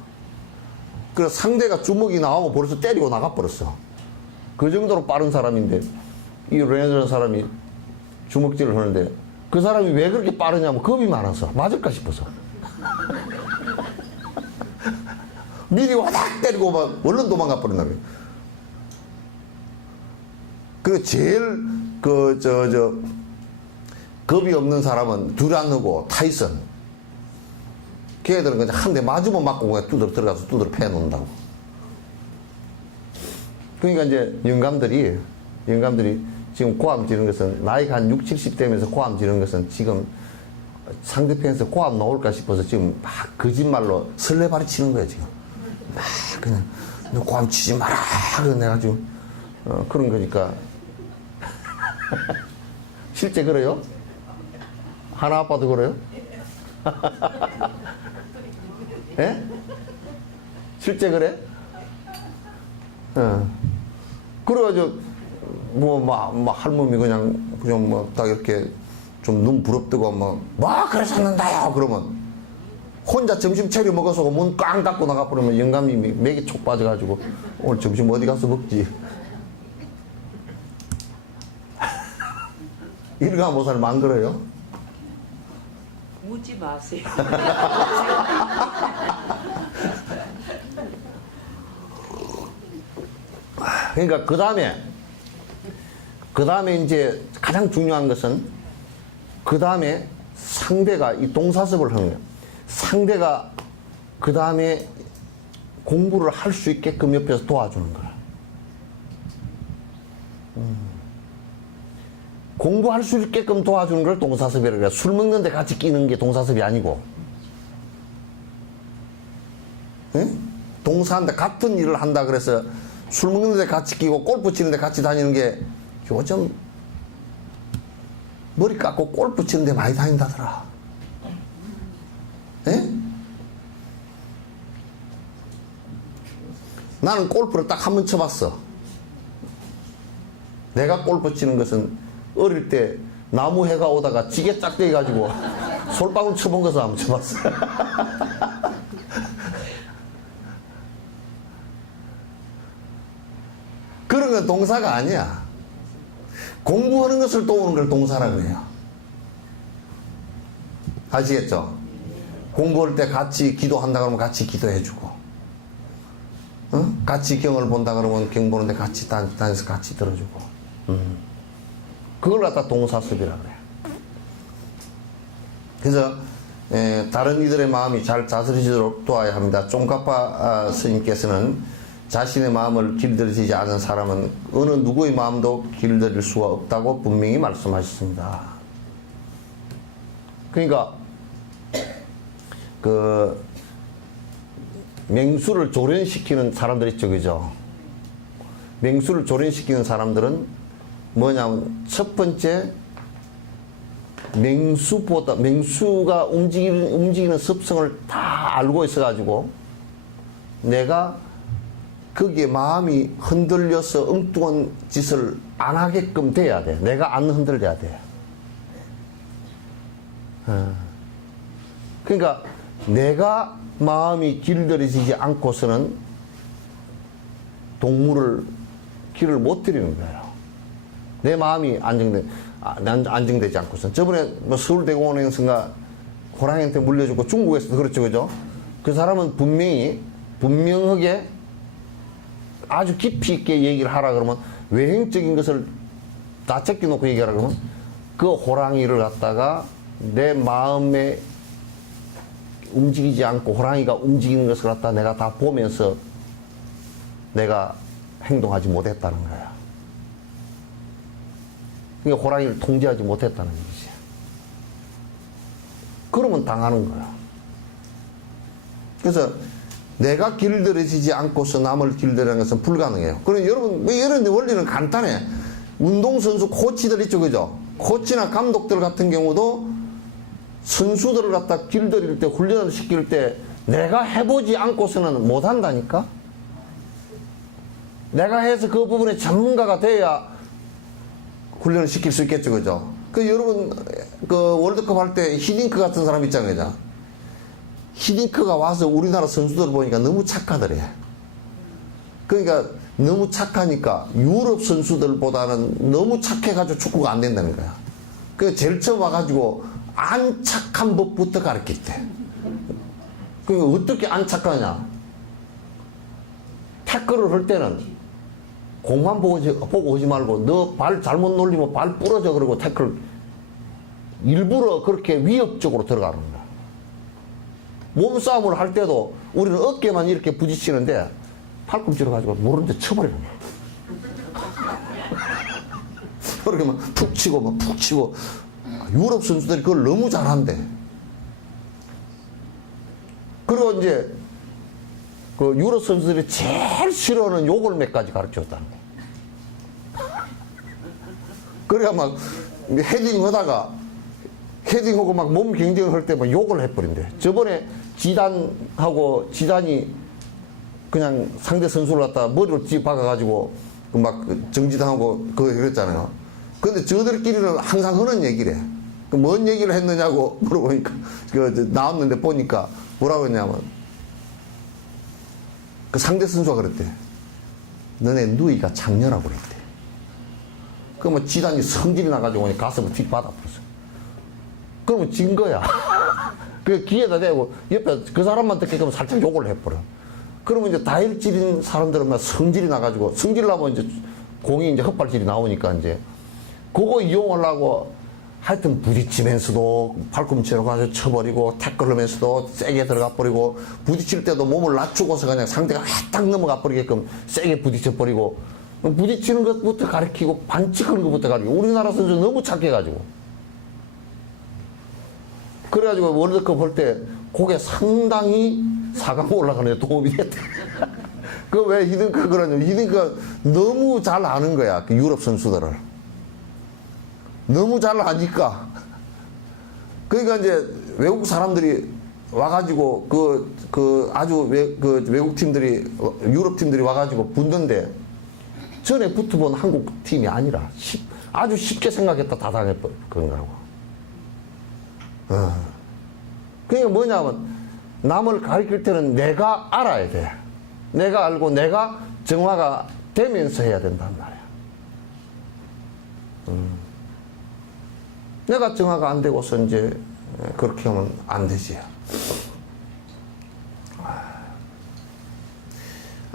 그래서 상대가 주먹이 나오고 벌써 때리고 나가버렸어. 그 정도로 빠른 사람인데 이 레너드런 사람이 주먹질을 하는데 그 사람이 왜 그렇게 빠르냐면 겁이 많아서 맞을까 싶어서 미리 와닥 때리고 막 얼른 도망가 버린다. 그리고 제일 겁이 없는 사람은 듀란하고 타이슨. 걔들은 그냥 한 대 맞으면 맞고 그냥 들어가서 두드려 패 놓는다고. 그러니까 이제 영감들이 지금 고함 지르는 것은 나이가 한 60, 70대면서 고함 지르는 것은 지금 상대편에서 고함 나올까 싶어서 지금 막 거짓말로 설레발이 치는 거야 지금. 막 그냥 너 고함 치지 마라. 그래 내가 지금 그런 거니까. 실제 그래요? 하나 아빠도 그래요? 예? 실제 그래? 그래가지고 할머니 그냥 딱 이렇게 좀 눈 부릅뜨고 그랬었는다요 그러면 혼자 점심 차려 먹어서 문 꽝 닫고 나가버리면 영감님이 맥이 촉 빠져가지고 오늘 점심 어디 가서 먹지? 일가모사를 만들어요? 묻지 마세요. 그러니까 그 다음에 이제 가장 중요한 것은 그 다음에 상대가 이 동사습을 하는 거예요. 상대가 그 다음에 공부를 할 수 있게끔 옆에서 도와주는 거야. 공부할 수 있게끔 도와주는 걸 동사습이라고 그래. 술 먹는데 같이 끼는 게 동사습이 아니고. 응? 동사한테 같은 일을 한다 그래서 술 먹는데 같이 끼고 골프 치는데 같이 다니는 게 요즘 머리 깎고 골프 치는데 많이 다닌다더라. 예? 나는 골프를 딱 한 번 쳐봤어. 내가 골프 치는 것은 어릴 때 나무 해가 오다가 지게 짝대기 가지고 솔방울 쳐본 것을 한번 쳐봤어. 그런 건 동사가 아니야. 공부하는 것을 도우는 걸 동사라고 해요. 아시겠죠? 공부할 때 같이 기도한다 그러면 같이 기도해주고, 같이 경을 본다 그러면 경 보는데 같이 다녀서 같이 들어주고, 그걸 갖다 동사섭이라고 그래요. 그래서 다른 이들의 마음이 잘 다스려지도록 도와야 합니다. 쫑카파 스님께서는 자신의 마음을 길들이지 않은 사람은 어느 누구의 마음도 길들일 수가 없다고 분명히 말씀하셨습니다. 그러니까 그 맹수를 조련시키는 사람들 있죠, 그죠? 맹수를 조련시키는 사람들은 뭐냐면 첫 번째, 맹수가 움직이는 습성을 다 알고 있어가지고 내가 거기에 마음이 흔들려서 엉뚱한 짓을 안 하게끔 돼야 돼. 내가 안 흔들려야 돼. 그러니까 내가 마음이 길들여지지 않고서는 동물을 길을 못 들이는 거예요. 내 마음이 안정되지 않고서는. 저번에 뭐 서울대공원에서인가 호랑이한테 물려주고 중국에서도 그렇죠, 그죠? 그 사람은 분명하게 아주 깊이 있게 얘기를 하라 그러면 외형적인 것을 다 제껴놓고 얘기하라 그러면 그 호랑이를 갖다가 내 마음에 움직이지 않고 호랑이가 움직이는 것을 갖다 내가 다 보면서 내가 행동하지 못했다는 거야. 그러니까 호랑이를 통제하지 못했다는 얘기지. 그러면 당하는 거야. 그래서 내가 길들여지지 않고서 남을 길들이는 것은 불가능해요. 그럼 여러분, 이런 원리는 간단해. 운동선수 코치들 있죠, 그죠? 코치나 감독들 같은 경우도 선수들을 갖다 길들일 때, 훈련을 시킬 때 내가 해보지 않고서는 못 한다니까? 내가 해서 그 부분에 전문가가 돼야 훈련을 시킬 수 있겠죠, 그죠? 그 여러분, 그 월드컵 할 때 히딩크 같은 사람 있잖아요, 그죠? 히딩크가 와서 우리나라 선수들 보니까 너무 착하더래. 그러니까 너무 착하니까 유럽 선수들보다는 너무 착해가지고 축구가 안 된다는 거야. 그 제일 처음 와가지고 안 착한 법부터 가르쳤대. 그러니까 어떻게 안 착하냐? 태클을 할 때는 공만 보고 오지 말고 너 발 잘못 놀리면 발 부러져 그러고 태클 일부러 그렇게 위협적으로 들어가는 거야. 몸싸움을 할 때도 우리는 어깨만 이렇게 부딪히는데 팔꿈치로 가지고 모르는 데 쳐버리는 거야. 그렇게 막 푹 치고 막 푹 치고. 유럽 선수들이 그걸 너무 잘한대. 그리고 이제 그 유럽 선수들이 제일 싫어하는 욕을 몇 가지 가르쳤다는 거야. 그래야 막 헤딩 하다가 헤딩하고 막 몸 경쟁을 할 때 막 욕을 해버린대. 저번에 지단이 그냥 상대 선수를 갖다 머리로 찌 박아가지고 막 정지당하고 그거 그랬잖아요. 근데 저들끼리는 항상 하는 얘기래. 뭔 얘기를 했느냐고 물어보니까 나왔는데 보니까 뭐라고 했냐면 그 상대 선수가 그랬대. 너네 누이가 장녀라고 그랬대. 그러면 지단이 성질이 나가지고 가슴을 틱 받아버렸어. 그러면 진 거야. 그 귀에다 대고 옆에 그 사람만 듣게끔 살짝 욕을 해버려. 그러면 이제 다혈질인 사람들은 막 성질이 나가지고 성질 나면 이제 공이 이제 헛발질이 나오니까 이제 그거 이용하려고 하여튼 부딪히면서도 팔꿈치로 가서 쳐버리고 태클 하면서도 세게 들어가 버리고 부딪힐 때도 몸을 낮추고서 그냥 상대가 딱 넘어가 버리게끔 세게 부딪혀 버리고 부딪히는 것부터 가르치고 반칙하는 것부터 가르치고 우리나라 선수 너무 착해가지고 그래가지고 월드컵 할 때 그게 상당히 4강 올라가는 데 도움이 됐대. 그 왜 히딩크가 그러냐면 히딩크가 너무 잘 아는 거야. 그 유럽 선수들을. 너무 잘 아니까. 그러니까 이제 외국 사람들이 와가지고 아주 외국 팀들이 유럽 팀들이 와가지고 붙는데 전에 붙어본 한국 팀이 아니라 아주 쉽게 생각했다 다 당해버린 거라고. 그러니까 뭐냐면 남을 가르칠 때는 내가 알아야 돼. 내가 알고 내가 정화가 되면서 해야 된단 말이야. 내가 정화가 안 되고서 이제 그렇게 하면 안 되지.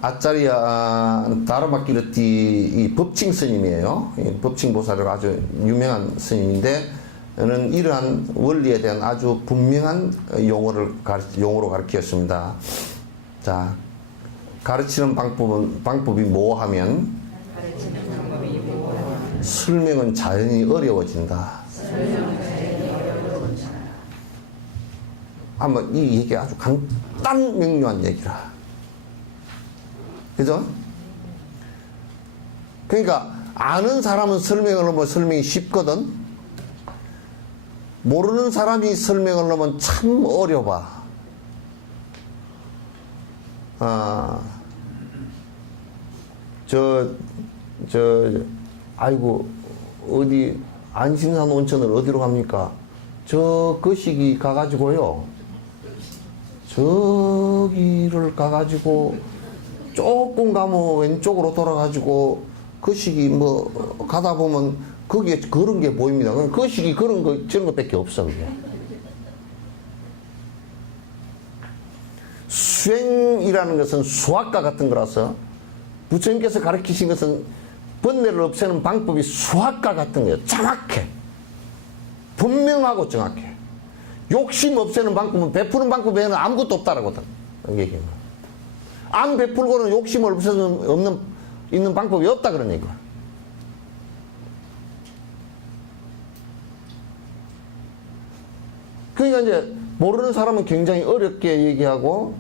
아짜리아 다르마키르티 이 법칭 스님이에요. 이 법칭 보살이가 아주 유명한 스님인데 는 이러한 원리에 대한 아주 분명한 용어로 가르쳤습니다. 자, 가르치는 방법이 뭐하면 설명은 자연히 어려워진다. 한번 이 얘기 아주 간단 명료한 얘기라. 그죠? 그러니까 아는 사람은 설명을 하면 설명이 쉽거든. 모르는 사람이 설명을 하면 참 어려워. 아이고, 어디, 안심산 온천을 어디로 갑니까? 저 거시기 가가지고요. 저기를 가가지고, 조금 가면 왼쪽으로 돌아가지고, 거시기 뭐, 가다 보면, 거기에 그런 게 보입니다. 거시기 그런 거, 저런 것밖에 없어, 그게. 수행이라는 것은 수학과 같은 거라서, 부처님께서 가르치신 것은 번뇌를 없애는 방법이 수학과 같은 거예요. 정확해. 분명하고 정확해. 욕심 없애는 방법은 베푸는 방법 외에는 아무것도 없다라거든. 얘기는. 안 베풀고는 욕심을 없애는 있는 방법이 없다 그런 얘기야. 그러니까 이제 모르는 사람은 굉장히 어렵게 얘기하고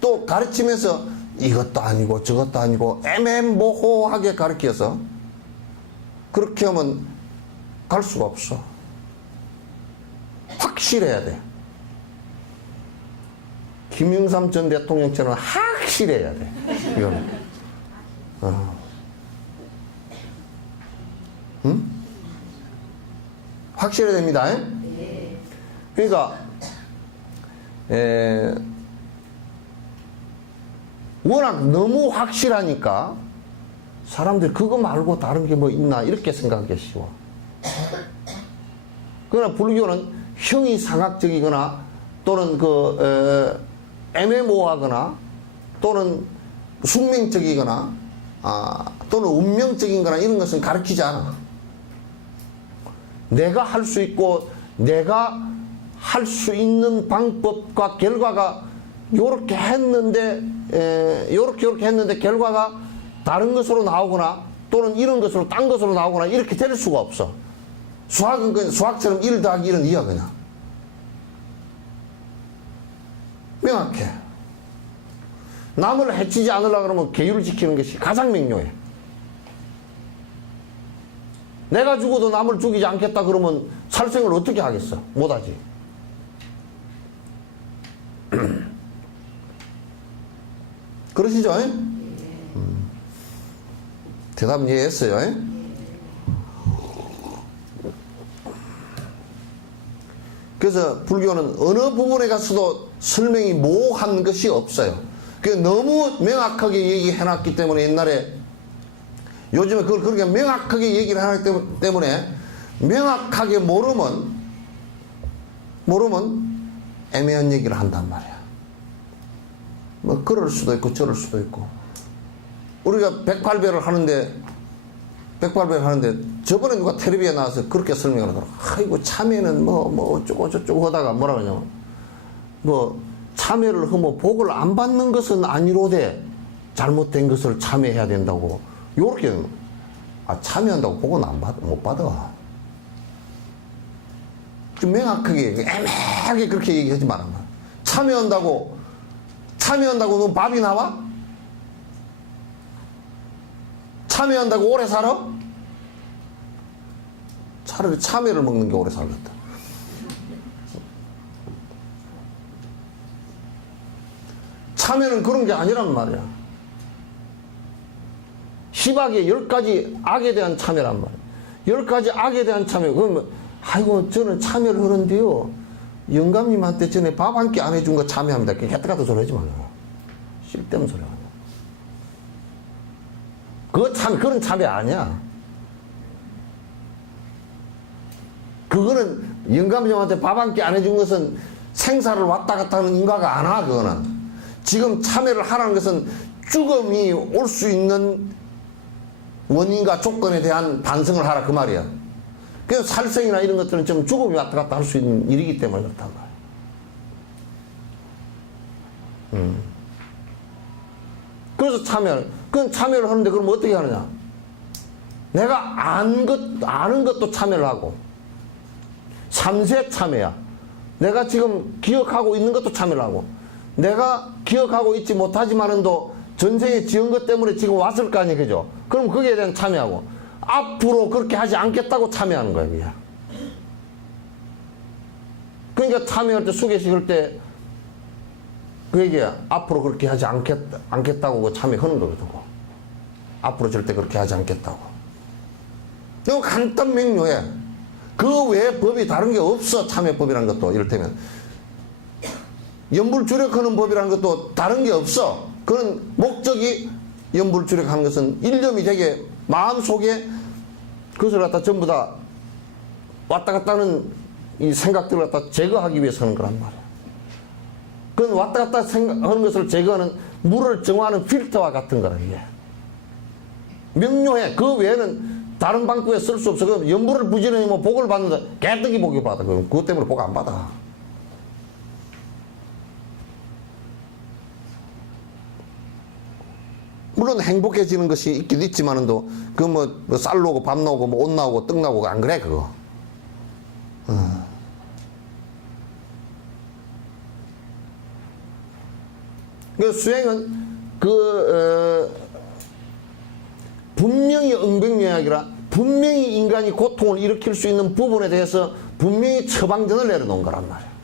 또 가르치면서 이것도 아니고 저것도 아니고 애매모호하게 가르쳐서 그렇게 하면 갈 수가 없어. 확실해야 돼. 김영삼 전 대통령처럼 확실해야 돼. 이거는. 응? 확실해야 됩니다. 그러니까 워낙 너무 확실하니까 사람들이 그거 말고 다른 게 뭐 있나 이렇게 생각하기 쉬워. 그러나 불교는 형이 상학적이거나 또는 애매모호하거나 또는 숙명적이거나 또는 운명적인 거나 이런 것은 가르치지 않아. 내가 할 수 있고 내가 할 수 있는 방법과 결과가 요렇게 했는데 요렇게 했는데 결과가 다른 것으로 나오거나 또는 이런 것으로 딴 것으로 나오거나 이렇게 될 수가 없어. 수학은 그냥 수학처럼 1 더하기 1은 2야 그냥. 명확해. 남을 해치지 않으려고 그러면 계율을 지키는 것이 가장 명료해. 내가 죽어도 남을 죽이지 않겠다 그러면 살생을 어떻게 하겠어? 못하지. 그러시죠? 대답 이해했어요? 그래서 불교는 어느 부분에 가서도 설명이 모호한 것이 없어요. 너무 명확하게 얘기해놨기 때문에 옛날에 요즘에 그걸 그렇게 명확하게 얘기를 하기 때문에 명확하게 모르면 애매한 얘기를 한단 말이야. 뭐 그럴 수도 있고 저럴 수도 있고. 우리가 108배를 하는데 저번에 누가 텔레비에 나와서 그렇게 설명을 하더라고. 아이고 참여는 뭐 어쩌고 저쩌고 하다가 뭐라 그러냐면 뭐 참여를 하면 복을 안 받는 것은 아니로되 잘못된 것을 참여해야 된다고. 요렇게 참여한다고 복은 못 받아. 좀 명확하게 애매하게 그렇게 얘기하지 말아. 참여한다고 너 밥이 나와? 참여한다고 오래 살아? 차라리 참외를 먹는 게 오래 살겠다. 참여는 그런 게 아니란 말이야. 희박의 10가지 악에 대한 참여란 말이야. 10가지 악에 대한 참여. 그러면 아이고 저는 참여를 하는데요, 영감님한테 전에 밥 한 끼 안 해준 거 참여합니다. 개떡 같은 소리 하지 말라. 쓸데없는 소리 하냐. 그런 참여 아니야. 그거는 영감님한테 밥 한 끼 안 해준 것은 생사를 왔다 갔다 하는 인과가 안 와. 그거는 지금 참여를 하라는 것은 죽음이 올 수 있는 원인과 조건에 대한 반성을 하라 그 말이야. 그래서 살생이나 이런 것들은 좀 죽음이 왔다 갔다 할 수 있는 일이기 때문에 그렇단 말이야. 그래서 참여를 하는데 그럼 어떻게 하느냐? 내가 아는 것도 참여를 하고, 삼세 참여야. 내가 지금 기억하고 있는 것도 참여를 하고, 내가 기억하고 있지 못하지만은도 전생에 지은 것 때문에 지금 왔을 거 아니에요, 그죠? 그럼 거기에 대한 참여하고, 앞으로 그렇게 하지 않겠다고 참여하는 거야, 그게. 그러니까 참여할 때, 수계식할 때, 그 얘기야. 앞으로 그렇게 하지 않겠다고 그 참여하는 거거든. 앞으로 절대 그렇게 하지 않겠다고. 이거 간단 명료해. 그 외에 법이 다른 게 없어, 참여법이라는 것도. 이를테면 연불주력하는 법이라는 것도 다른 게 없어. 그런 목적이, 연불주력하는 것은 일념이 되게 마음속에 그것을 갖다 전부 다 왔다 갔다 하는 이 생각들을 갖다 제거하기 위해서 하는 거란 말이야. 그건 왔다 갔다 생각하는 것을 제거하는 물을 정화하는 필터와 같은 거라, 이게. 명료해. 그 외에는 다른 방법에 쓸 수 없어. 그럼 연불을 부지런히 뭐 복을 받는다. 개떡이 복을 받아. 그것 때문에 복 안 받아. 물론 행복해지는 것이 있긴 있지만은도, 그 뭐 쌀 나오고 밥 나오고 뭐 옷 나오고 떡 나오고 안 그래, 그거. 그 수행은 분명히 응백명약이라, 분명히 인간이 고통을 일으킬 수 있는 부분에 대해서 분명히 처방전을 내려놓은 거란 말이야.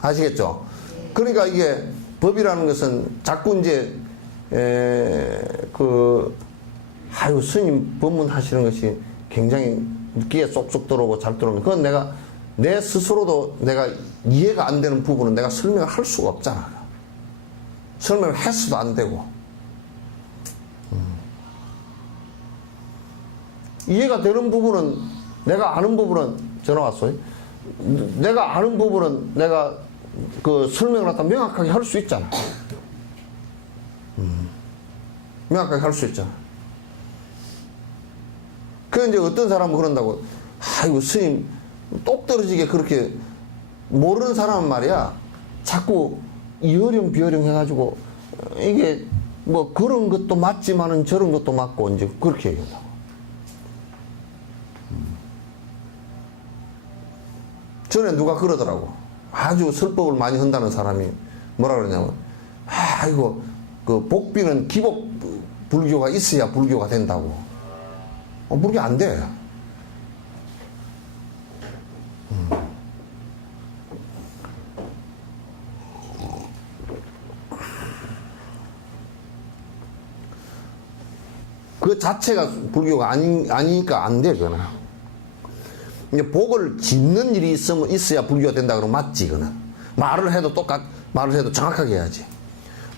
아시겠죠? 그러니까 이게 법이라는 것은 자꾸 이제 아유 스님 법문하시는 것이 굉장히 귀에 쏙쏙 들어오고 잘 들어오면, 그건 내가 내 스스로도 내가 이해가 안 되는 부분은 내가 설명을 할 수가 없잖아. 설명을 해서도 안 되고. 이해가 되는 부분은, 내가 아는 부분은, 전화 왔어요. 내가 아는 부분은 내가 그 설명을 갖다 명확하게 할 수 있잖아. 명확하게 할 수 있잖아. 그 이제 어떤 사람은 그런다고, 아이고 스님 똑 떨어지게 그렇게 모르는 사람은 말이야, 자꾸 이어령 비어령 해가지고 이게 뭐 그런 것도 맞지만은 저런 것도 맞고 이제 그렇게 얘기한다고. 전에 누가 그러더라고. 아주 설법을 많이 한다는 사람이 뭐라 그러냐면, 아이고 그 복비는 기복 불교가 있어야 불교가 된다고. 불교 안 돼. 그 자체가 불교가 아니니까 안 돼, 그거는. 이제 복을 짓는 일이 있어야 불교가 된다 그러면 맞지, 그거는. 말을 해도 정확하게 해야지.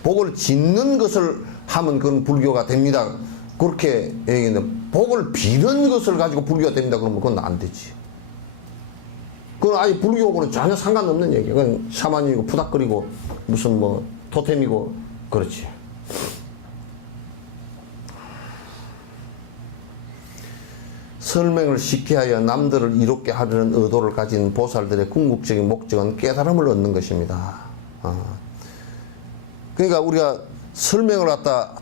복을 짓는 것을 하면 그건 불교가 됩니다. 그렇게 얘기했는데, 복을 비는 것을 가지고 불교가 됩니다 그러면 그건 안 되지. 그건 아예 불교하고는 전혀 상관없는 얘기야. 그건 샤머니고 푸닥거리고 무슨 뭐 토템이고 그렇지. 설명을 쉽게 하여 남들을 이롭게 하려는 의도를 가진 보살들의 궁극적인 목적은 깨달음을 얻는 것입니다. 그러니까 우리가 설명을 갖다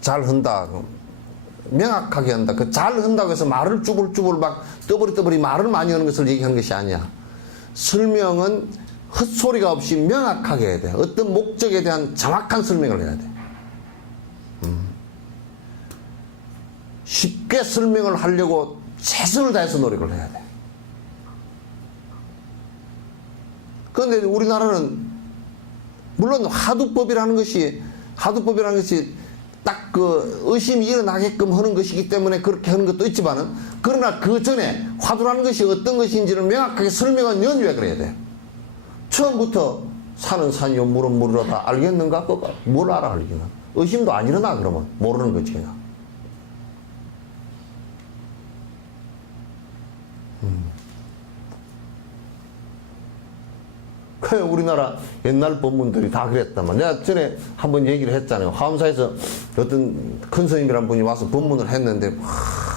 잘 한다, 명확하게 한다. 그 잘 한다고 해서 말을 쭈불쭈불 막 떠버리 말을 많이 하는 것을 얘기하는 것이 아니야. 설명은 헛소리가 없이 명확하게 해야 돼. 어떤 목적에 대한 정확한 설명을 해야 돼. 쉽게 설명을 하려고 최선을 다해서 노력을 해야 돼. 그런데 우리나라는 물론 하두법이라는 것이 딱 그 의심이 일어나게끔 하는 것이기 때문에 그렇게 하는 것도 있지만은, 그러나 그 전에 화두라는 것이 어떤 것인지를 명확하게 설명한 연유에 그래야 돼. 처음부터 산은 산이요 물은 물이라 다 알겠는가? 그거 뭘 알아 알기는. 의심도 안 일어나. 그러면 모르는 거지 그냥. 그래, 우리나라 옛날 법문들이 다 그랬다만. 내가 전에 한번 얘기를 했잖아요. 화엄사에서 어떤 큰 스님이란 분이 와서 법문을 했는데,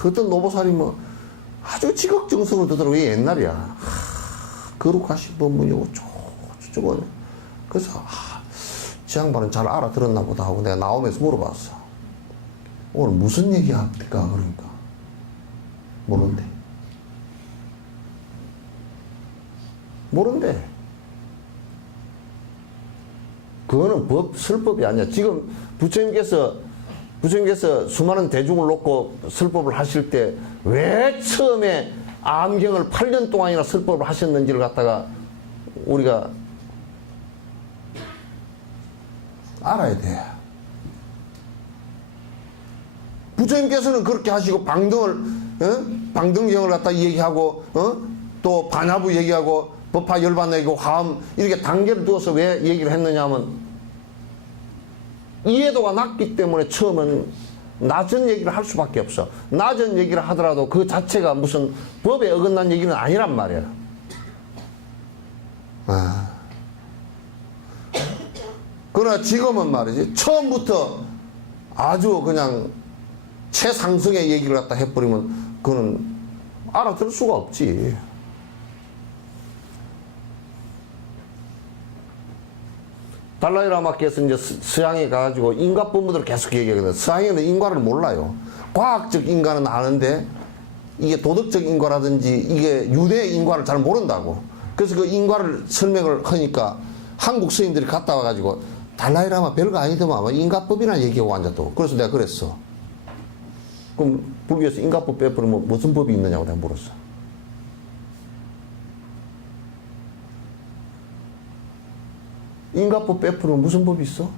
어떤 노보살이 뭐 아주 지극정성으로 듣더라고. 이게 옛날이야. 거룩하신 법문이고 저거. 그래서 지 양반은 잘 알아들었나 보다 하고 내가 나오면서 물어봤어. 오늘 무슨 얘기 합니까? 그러니까 모른대. 그거는 설법이 아니야. 지금 부처님께서 수많은 대중을 놓고 설법을 하실 때 왜 처음에 암경을 8년 동안이나 설법을 하셨는지를 갖다가 우리가 알아야 돼. 부처님께서는 그렇게 하시고 방등경을 갖다 얘기하고 또 반야부 얘기하고 법화 열반 얘기하고 화엄 이렇게 단계를 두어서 왜 얘기를 했느냐 하면 이해도가 낮기 때문에 처음은 낮은 얘기를 할 수밖에 없어. 낮은 얘기를 하더라도 그 자체가 무슨 법에 어긋난 얘기는 아니란 말이야. 그러나 지금은 말이지, 처음부터 아주 그냥 최상승의 얘기를 갖다 해버리면 그거는 알아들을 수가 없지. 달라이라마께서 이제 서양에 가가지고 인과 법문들을 계속 얘기하거든. 서양에는 인과를 몰라요. 과학적 인과는 아는데 이게 도덕적 인과라든지 이게 유대의 인과를 잘 모른다고. 그래서 그 인과를 설명을 하니까 한국 스님들이 갔다 와가지고 달라이라마 별거 아니더만 인과법이나 얘기하고 앉았다고. 그래서 내가 그랬어. 그럼 불교에서 인과법 빼버리면 무슨 법이 있느냐고 내가 물었어. 인과법 빼풀면 무슨 법이 있어?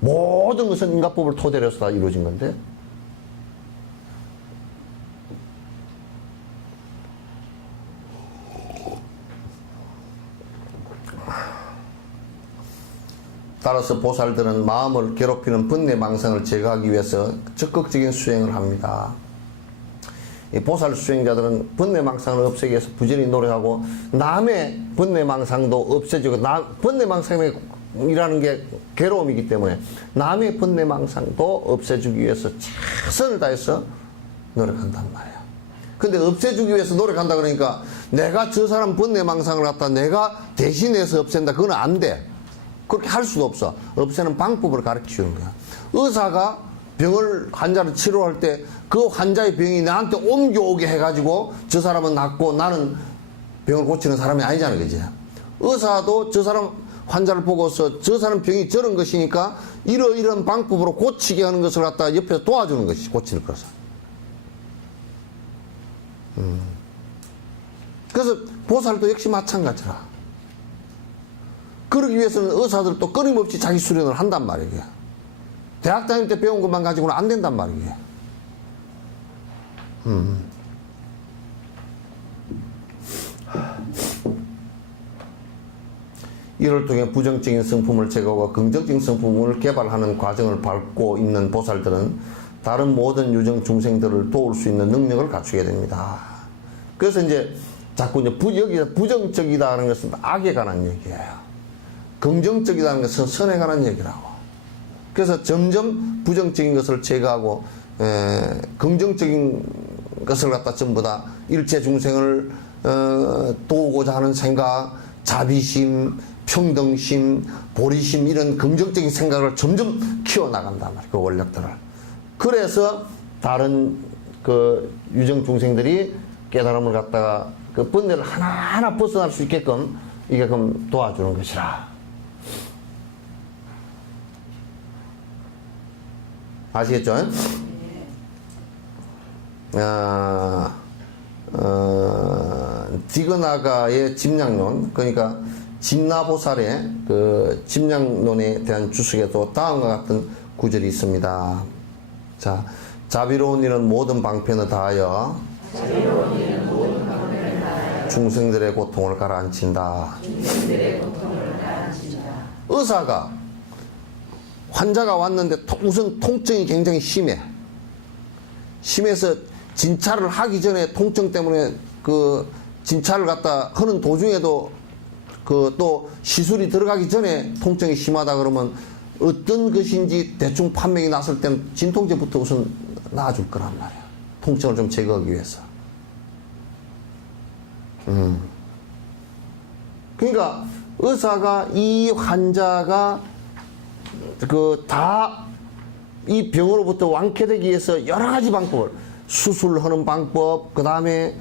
모든 것은 인과법을 토대로 해서 다 이루어진 건데. 따라서 보살들은 마음을 괴롭히는 번뇌망상을 제거하기 위해서 적극적인 수행을 합니다. 이 보살 수행자들은 번뇌망상을 없애기 위해서 부지런히 노력하고 남의 번뇌망상도 없애주고 번뇌망상이라는 게 괴로움이기 때문에 남의 번뇌망상도 없애주기 위해서 최선을 다해서 노력한단 말이야. 근데 없애주기 위해서 노력한다 그러니까 내가 저 사람 번뇌망상을 갖다 내가 대신해서 없앤다 그건 안 돼. 그렇게 할 수도 없어. 없애는 방법을 가르쳐 주는 거야. 의사가 환자를 치료할 때 그 환자의 병이 나한테 옮겨오게 해가지고 저 사람은 낫고 나는 병을 고치는 사람이 아니잖아, 그지? 의사도 저 사람 환자를 보고서 저 사람 병이 저런 것이니까 이러이런 방법으로 고치게 하는 것을 갖다가 옆에서 도와주는 것이 고치는 것을. 그래서 보살도 역시 마찬가지라. 그러기 위해서는 의사들도 끊임없이 자기 수련을 한단 말이에요. 대학 다닐 때 배운 것만 가지고는 안 된단 말이에요. 이를 통해 부정적인 성품을 제거하고 긍정적인 성품을 개발하는 과정을 밟고 있는 보살들은 다른 모든 유정 중생들을 도울 수 있는 능력을 갖추게 됩니다. 그래서 이제 자꾸 이제 여기서 부정적이다는 것은 악에 관한 얘기예요. 긍정적이다는 것은 선에 관한 얘기라고. 그래서 점점 부정적인 것을 제거하고 긍정적인 것을 갖다 전부 다 일체 중생을 도우고자 하는 생각, 자비심, 평등심, 보리심 이런 긍정적인 생각을 점점 키워나간단 말이에요. 그 원력들을. 그래서 다른 그 유정 중생들이 깨달음을 갖다가 그 번뇌를 하나하나 벗어날 수 있게끔 이게 그럼 도와주는 것이라. 아시겠죠? 디그나가의 집량론, 그러니까 진나보살의 그 집량론에 대한 주석에도 다음과 같은 구절이 있습니다. 자, 자비로운 이는 모든 방편을 다하여 중생들의 고통을 가라앉힌다. 의사가 환자가 왔는데 우선 통증이 굉장히 심해서 진찰을 하기 전에 통증 때문에 그 진찰을 갖다 하는 도중에도 그 또 시술이 들어가기 전에 통증이 심하다 그러면 어떤 것인지 대충 판명이 났을 때는 진통제부터 우선 놔줄 거란 말이야. 통증을 좀 제거하기 위해서. 그러니까 의사가 이 환자가 그 다 이 병으로부터 완쾌되기 위해서 여러 가지 방법을 수술하는 방법, 그 다음에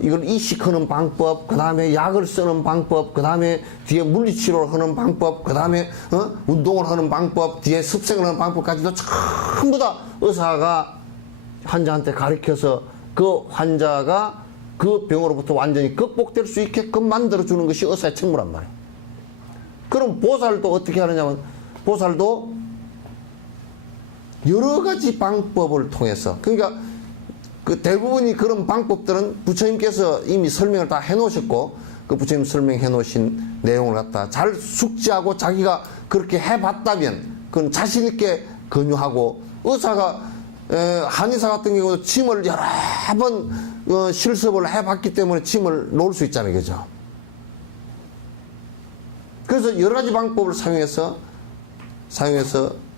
이걸 이식하는 방법, 그 다음에 약을 쓰는 방법, 그 다음에 뒤에 물리치료를 하는 방법, 그 다음에 운동을 하는 방법, 뒤에 습생을 하는 방법까지도 전부 다 의사가 환자한테 가르쳐서 그 환자가 그 병으로부터 완전히 극복될 수 있게끔 만들어주는 것이 의사의 책무란 말이에요. 그럼 보살도 어떻게 하느냐면, 보살도 여러 가지 방법을 통해서, 그러니까 그 대부분이 그런 방법들은 부처님께서 이미 설명을 다 해놓으셨고, 그 부처님 설명해 놓으신 내용을 갖다 잘 숙지하고 자기가 그렇게 해봤다면 그건 자신있게 권유하고, 의사가 한의사 같은 경우도 침을 여러 번 실습을 해봤기 때문에 침을 놓을 수 있잖아요, 그죠? 그래서 여러 가지 방법을 사용해서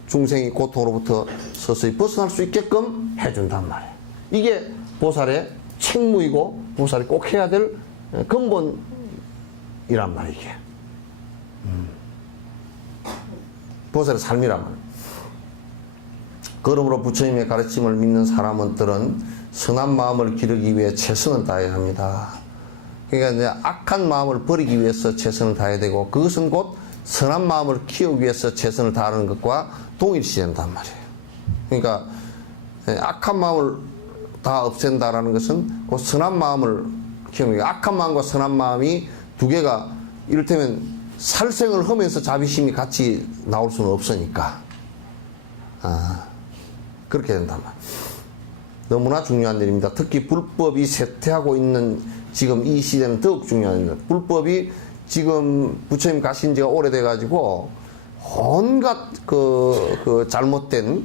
중생이 고통으로부터 서서히 벗어날 수 있게끔 해준단 말이에요. 이게 보살의 책무이고 보살이 꼭 해야 될 근본이란 말이에요. 이게. 보살의 삶이란 말이에요. 그러므로 부처님의 가르침을 믿는 사람들은 선한 마음을 기르기 위해 최선을 다해야 합니다. 그러니까 이제 악한 마음을 버리기 위해서 최선을 다해야 되고, 그것은 곧 선한 마음을 키우기 위해서 최선을 다하는 것과 동일시된단 말이에요. 그러니까 악한 마음을 다 없앤다라는 것은 곧 선한 마음을 키우는 거예요. 악한 마음과 선한 마음이 두 개가 이를테면 살생을 하면서 자비심이 같이 나올 수는 없으니까 그렇게 된단 말이에요. 너무나 중요한 일입니다. 특히 불법이 쇠퇴하고 있는 지금 이 시대는 더욱 중요한 일입니다. 불법이 지금 부처님 가신 지가 오래돼 가지고 온갖 그 잘못된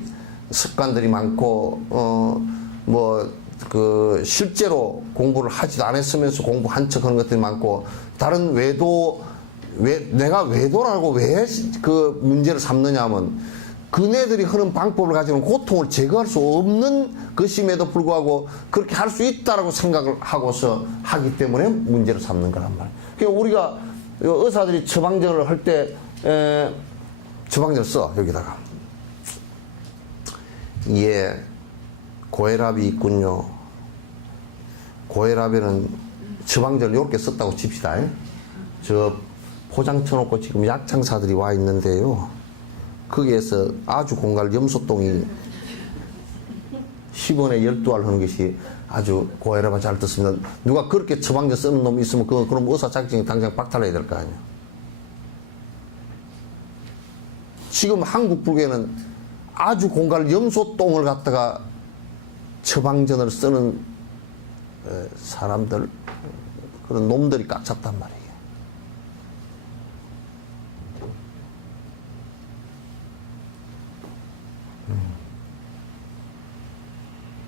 습관들이 많고 실제로 공부를 하지도 않았으면서 공부한 척 하는 것들이 많고, 다른 내가 외도라고 왜 그 문제를 삼느냐 하면, 그네들이 하는 방법을 가지고는 고통을 제거할 수 없는 것임에도 불구하고 그렇게 할 수 있다라고 생각을 하고서 하기 때문에 문제를 삼는 거란 말이에요. 그러니까 우리가 의사들이 처방전을 할 때 처방전을 써, 여기다가. 예, 고혈압이 있군요. 고혈압에는 처방전을 이렇게 썼다고 칩시다. 저 포장 쳐놓고 지금 약장사들이 와 있는데요. 거기에서 아주 공갈 염소똥이 10원에 12알 하는 것이 아주 고혈압에 잘 듣습니다. 누가 그렇게 처방전 쓰는 놈이 있으면 그럼 의사 자격증이 당장 박탈해야 될 거 아니에요. 지금 한국 불교에는 아주 공갈 염소똥을 갖다가 처방전을 쓰는 사람들, 그런 놈들이 꽉 찼단 말이에요.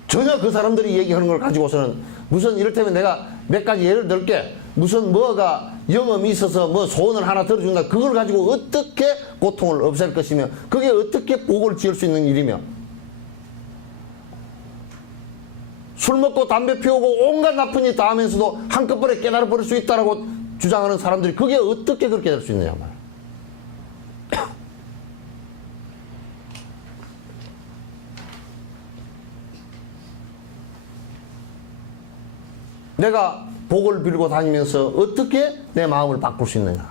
전혀 그 사람들이 얘기하는 걸 가지고서는 무슨, 이를테면 내가 몇 가지 예를 들게, 무슨 뭐가 영험이 있어서 뭐 소원을 하나 들어준다, 그걸 가지고 어떻게 고통을 없앨 것이며 그게 어떻게 복을 지을 수 있는 일이며, 술 먹고 담배 피우고 온갖 나쁜 일 다 하면서도 한꺼번에 깨달아 버릴 수 있다라고 주장하는 사람들이 그게 어떻게 그렇게 될 수 있느냐 말이야. 내가 복을 빌고 다니면서 어떻게 내 마음을 바꿀 수 있느냐.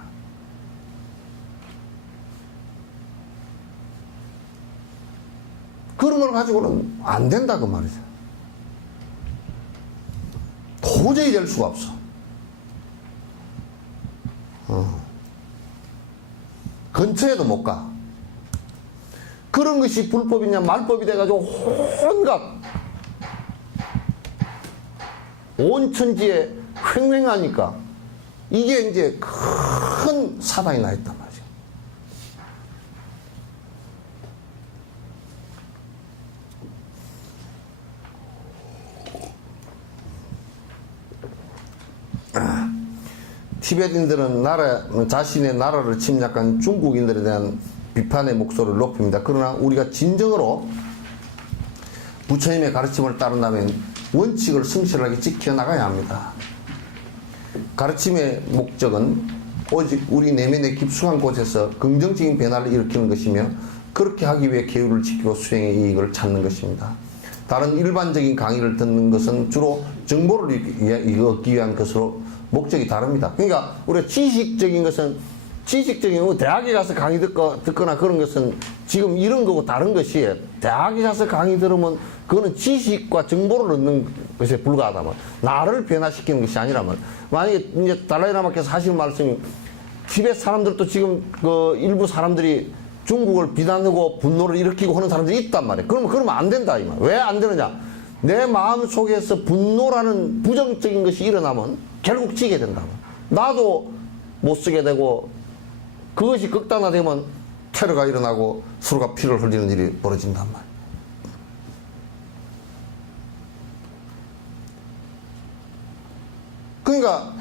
그런 걸 가지고는 안 된다 그 말이죠. 도저히 될 수가 없어. 근처에도 못 가. 그런 것이 불법이냐 말법이 돼가지고 온갖 온 천지에 횡행하니까 이게 이제 큰 사단이 나 있단 말이죠. 티베트인들은 자신의 나라를 침략한 중국인들에 대한 비판의 목소리를 높입니다. 그러나 우리가 진정으로 부처님의 가르침을 따른다면 원칙을 성실하게 지켜나가야 합니다. 가르침의 목적은 오직 우리 내면의 깊숙한 곳에서 긍정적인 변화를 일으키는 것이며 그렇게 하기 위해 계율을 지키고 수행의 이익을 찾는 것입니다. 다른 일반적인 강의를 듣는 것은 주로 정보를 얻기 위한 것으로 목적이 다릅니다. 그러니까 우리가 지식적인 대학에 가서 강의 듣거나 그런 것은 지금 이런 거고 다른 것이 대학에 가서 강의 들으면 그거는 지식과 정보를 얻는 것에 불과하다면 나를 변화시키는 것이 아니라면 만약에 이제 달라이라마께서 하시는 말씀이 티베트 사람들도 지금 그 일부 사람들이 중국을 비난하고 분노를 일으키고 하는 사람들이 있단 말이에요. 그러면 안 된다 이 말. 왜 안 되느냐? 내 마음 속에서 분노라는 부정적인 것이 일어나면 결국 지게 된다. 나도 못 쓰게 되고 그것이 극단화되면 테러가 일어나고 서로가 피를 흘리는 일이 벌어진단 말이에요. 그러니까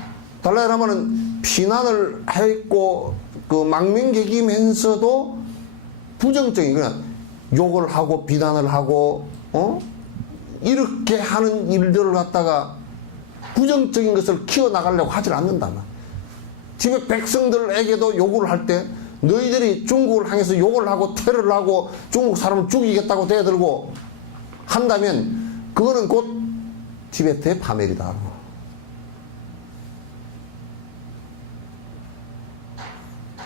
달라이라마는 비난을 했고 그 망명객이면서도 부정적인 그냥 욕을 하고 비난을 하고 이렇게 하는 일들을 갖다가 부정적인 것을 키워나가려고 하질 않는다만 집에 백성들에게도 요구를 할 때 너희들이 중국을 향해서 욕을 하고 테러를 하고 중국 사람을 죽이겠다고 대들고 한다면 그거는 곧 티베트의 파멸이다.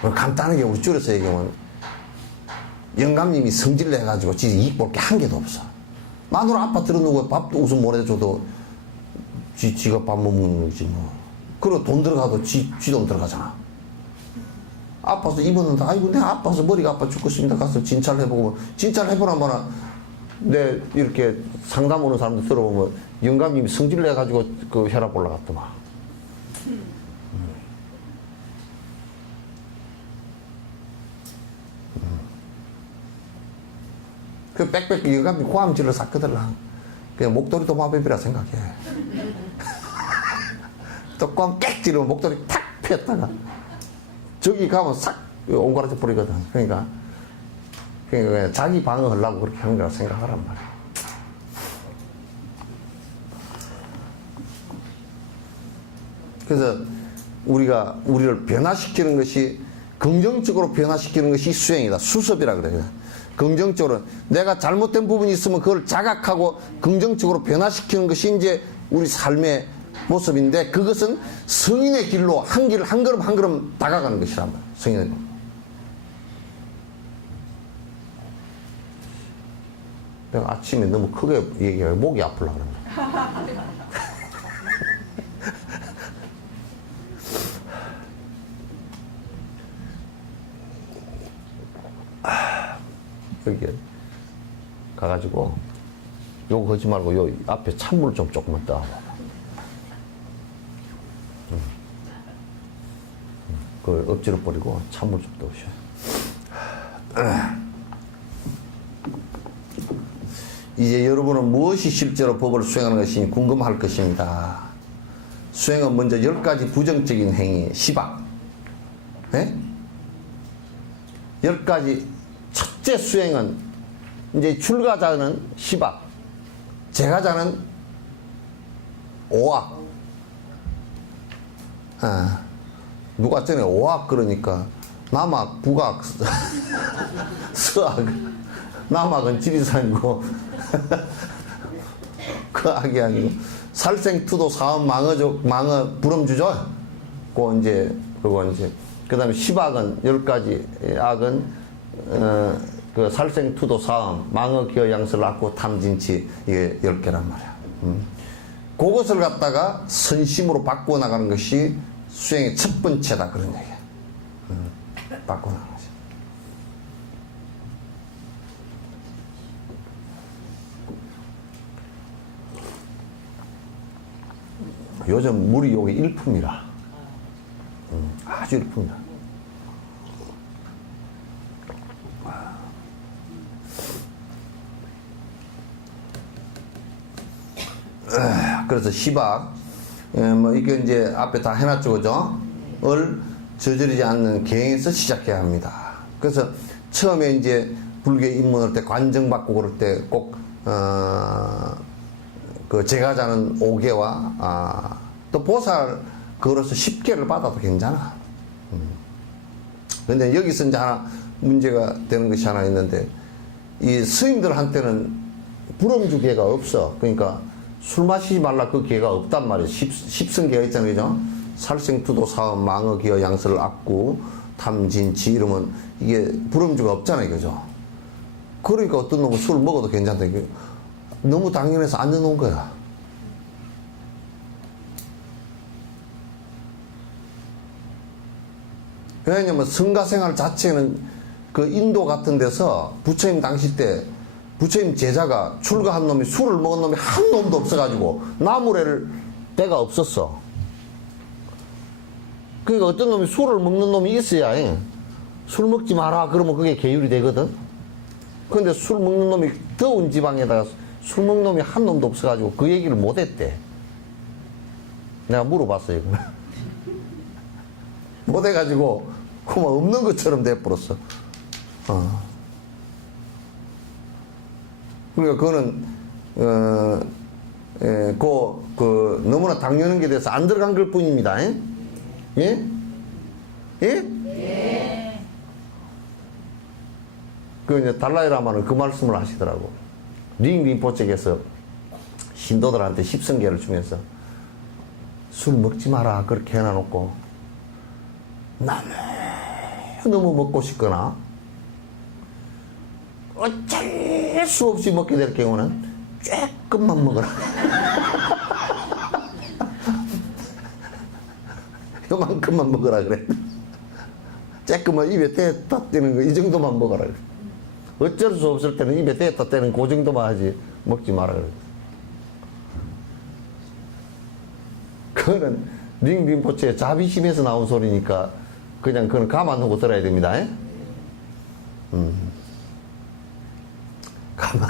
간단하게 우리 줄여서 얘기하면 영감님이 성질을 해가지고 지 이익 볼 게 한 개도 없어. 마누라 아빠 들어놓고 밥도 웃음 못 해줘도 지가 밥 못 먹는 거지 뭐. 그리고 돈 들어가도 지 돈 들어가잖아. 아파서 입었는데 아이고 내가 아파서 머리가 아파 죽겠습니다. 가서 진찰을 해보고 진찰을 해보란 말아. 내 이렇게 상담 오는 사람들 들어보면 영감님이 성질을 해가지고 그 혈압 올라갔더만. 그 빽빽 영감이 고함질을 샀거들라. 그냥 목도리 도마뱀이라 생각해. 또 꽝 꽥 지르면 목도리 탁 폈다가 저기 가면 싹 옹가라져 버리거든. 그러니까 그냥 자기 방어하려고 그렇게 하는 거라 생각하란 말이야. 그래서 우리를 변화시키는 것이 긍정적으로 변화시키는 것이 수행이다. 수습이라 그래요. 긍정적으로 내가 잘못된 부분이 있으면 그걸 자각하고 긍정적으로 변화시키는 것이 이제 우리 삶의 모습인데 그것은 성인의 길로 한 걸음 한 걸음 다가가는 것이란 말이에요. 성인의 길. 내가 아침에 너무 크게 얘기해 목이 아프려고 그런다. 여기 가가지고 요거 하지 말고 요 앞에 찬물 좀 조금만 떠. 그걸 엎지러 버리고 찬물 좀 떠오셔. 이제 여러분은 무엇이 실제로 법을 수행하는 것이 궁금할 것입니다. 수행은 먼저 10가지 부정적인 행위, 시박. 네? 10가지. 첫째 수행은 이제 출가자는 시박, 제가자는 오악. 누가 전에 오악 그러니까 남악, 북악, 서악. 남악은 지리산이고 그 악이 아니고 살생투도 사업 망어 불엄주죠. 그거 이제 그다음에 시박은 10가지 악은 그 살생투도 사음, 망어 기어 양설 악고 탐진치 이게 10개란 말이야. 그것을 갖다가 선심으로 바꾸어 나가는 것이 수행의 첫 번째다 그런 얘기야. 바꾸어 나가는 거지. 요즘 물이 여기 일품이라. 아주 일품이다. 그래서 시박, 뭐 이게 이제 앞에 다 해놨죠, 그죠? 을 저지르지 않는 계행에서 시작해야 합니다. 그래서 처음에 이제 불교 입문할 때 관정받고 그럴 때 꼭 그 제가자는 5개와 또 보살 그로서 10개를 받아도 괜찮아. 근데 여기서 이제 하나 문제가 되는 것이 하나 있는데 이 스님들한테는 불엄주 계가 없어. 그러니까 술 마시지 말라 그 계가 없단 말이에요. 십승계가 있잖아요, 그죠? 살생투도 사업 망어기어 양설 악구 탐진치 이러면 이게 불엄주가 없잖아요, 그죠? 그러니까 어떤 놈은 술 먹어도 괜찮다. 이게 너무 당연해서 안 넣어놓은 거야. 왜냐면 성가생활 자체는 그 인도 같은 데서 부처님 당시 때 부처님 제자가 출가한 놈이 술을 먹은 놈이 한 놈도 없어가지고 나무래를 때가 없었어. 그러니까 어떤 놈이 술을 먹는 놈이 있어야 술 먹지 마라 그러면 그게 계율이 되거든. 그런데 술 먹는 놈이 더운 지방에다가 술 먹는 놈이 한 놈도 없어가지고 그 얘기를 못했대. 내가 물어봤어요. 못해가지고 그만 없는 것처럼 돼버렸어. 그러니까 그거는 너무나 당연한 게 돼서 안 들어간 걸 뿐입니다. 예? 예? 예? 그 이제 달라이라마는 그 말씀을 하시더라고. 링림포책에서 신도들한테 십성계를 주면서 술 먹지 마라 그렇게 해놔놓고 너무 먹고 싶거나 어쩔 수 없이 먹게 될 경우는 조금만 먹어라. 요만큼만 먹어라 그래. 조금만 입에 대다 떼는 거 이 정도만 먹어라 그래. 어쩔 수 없을 때는 입에 대다 떼는 그 정도만 하지 먹지 마라 그래. 그거는 링림포체의 자비심에서 나온 소리니까 그냥 그건 감안하고 들어야 됩니다. 감안.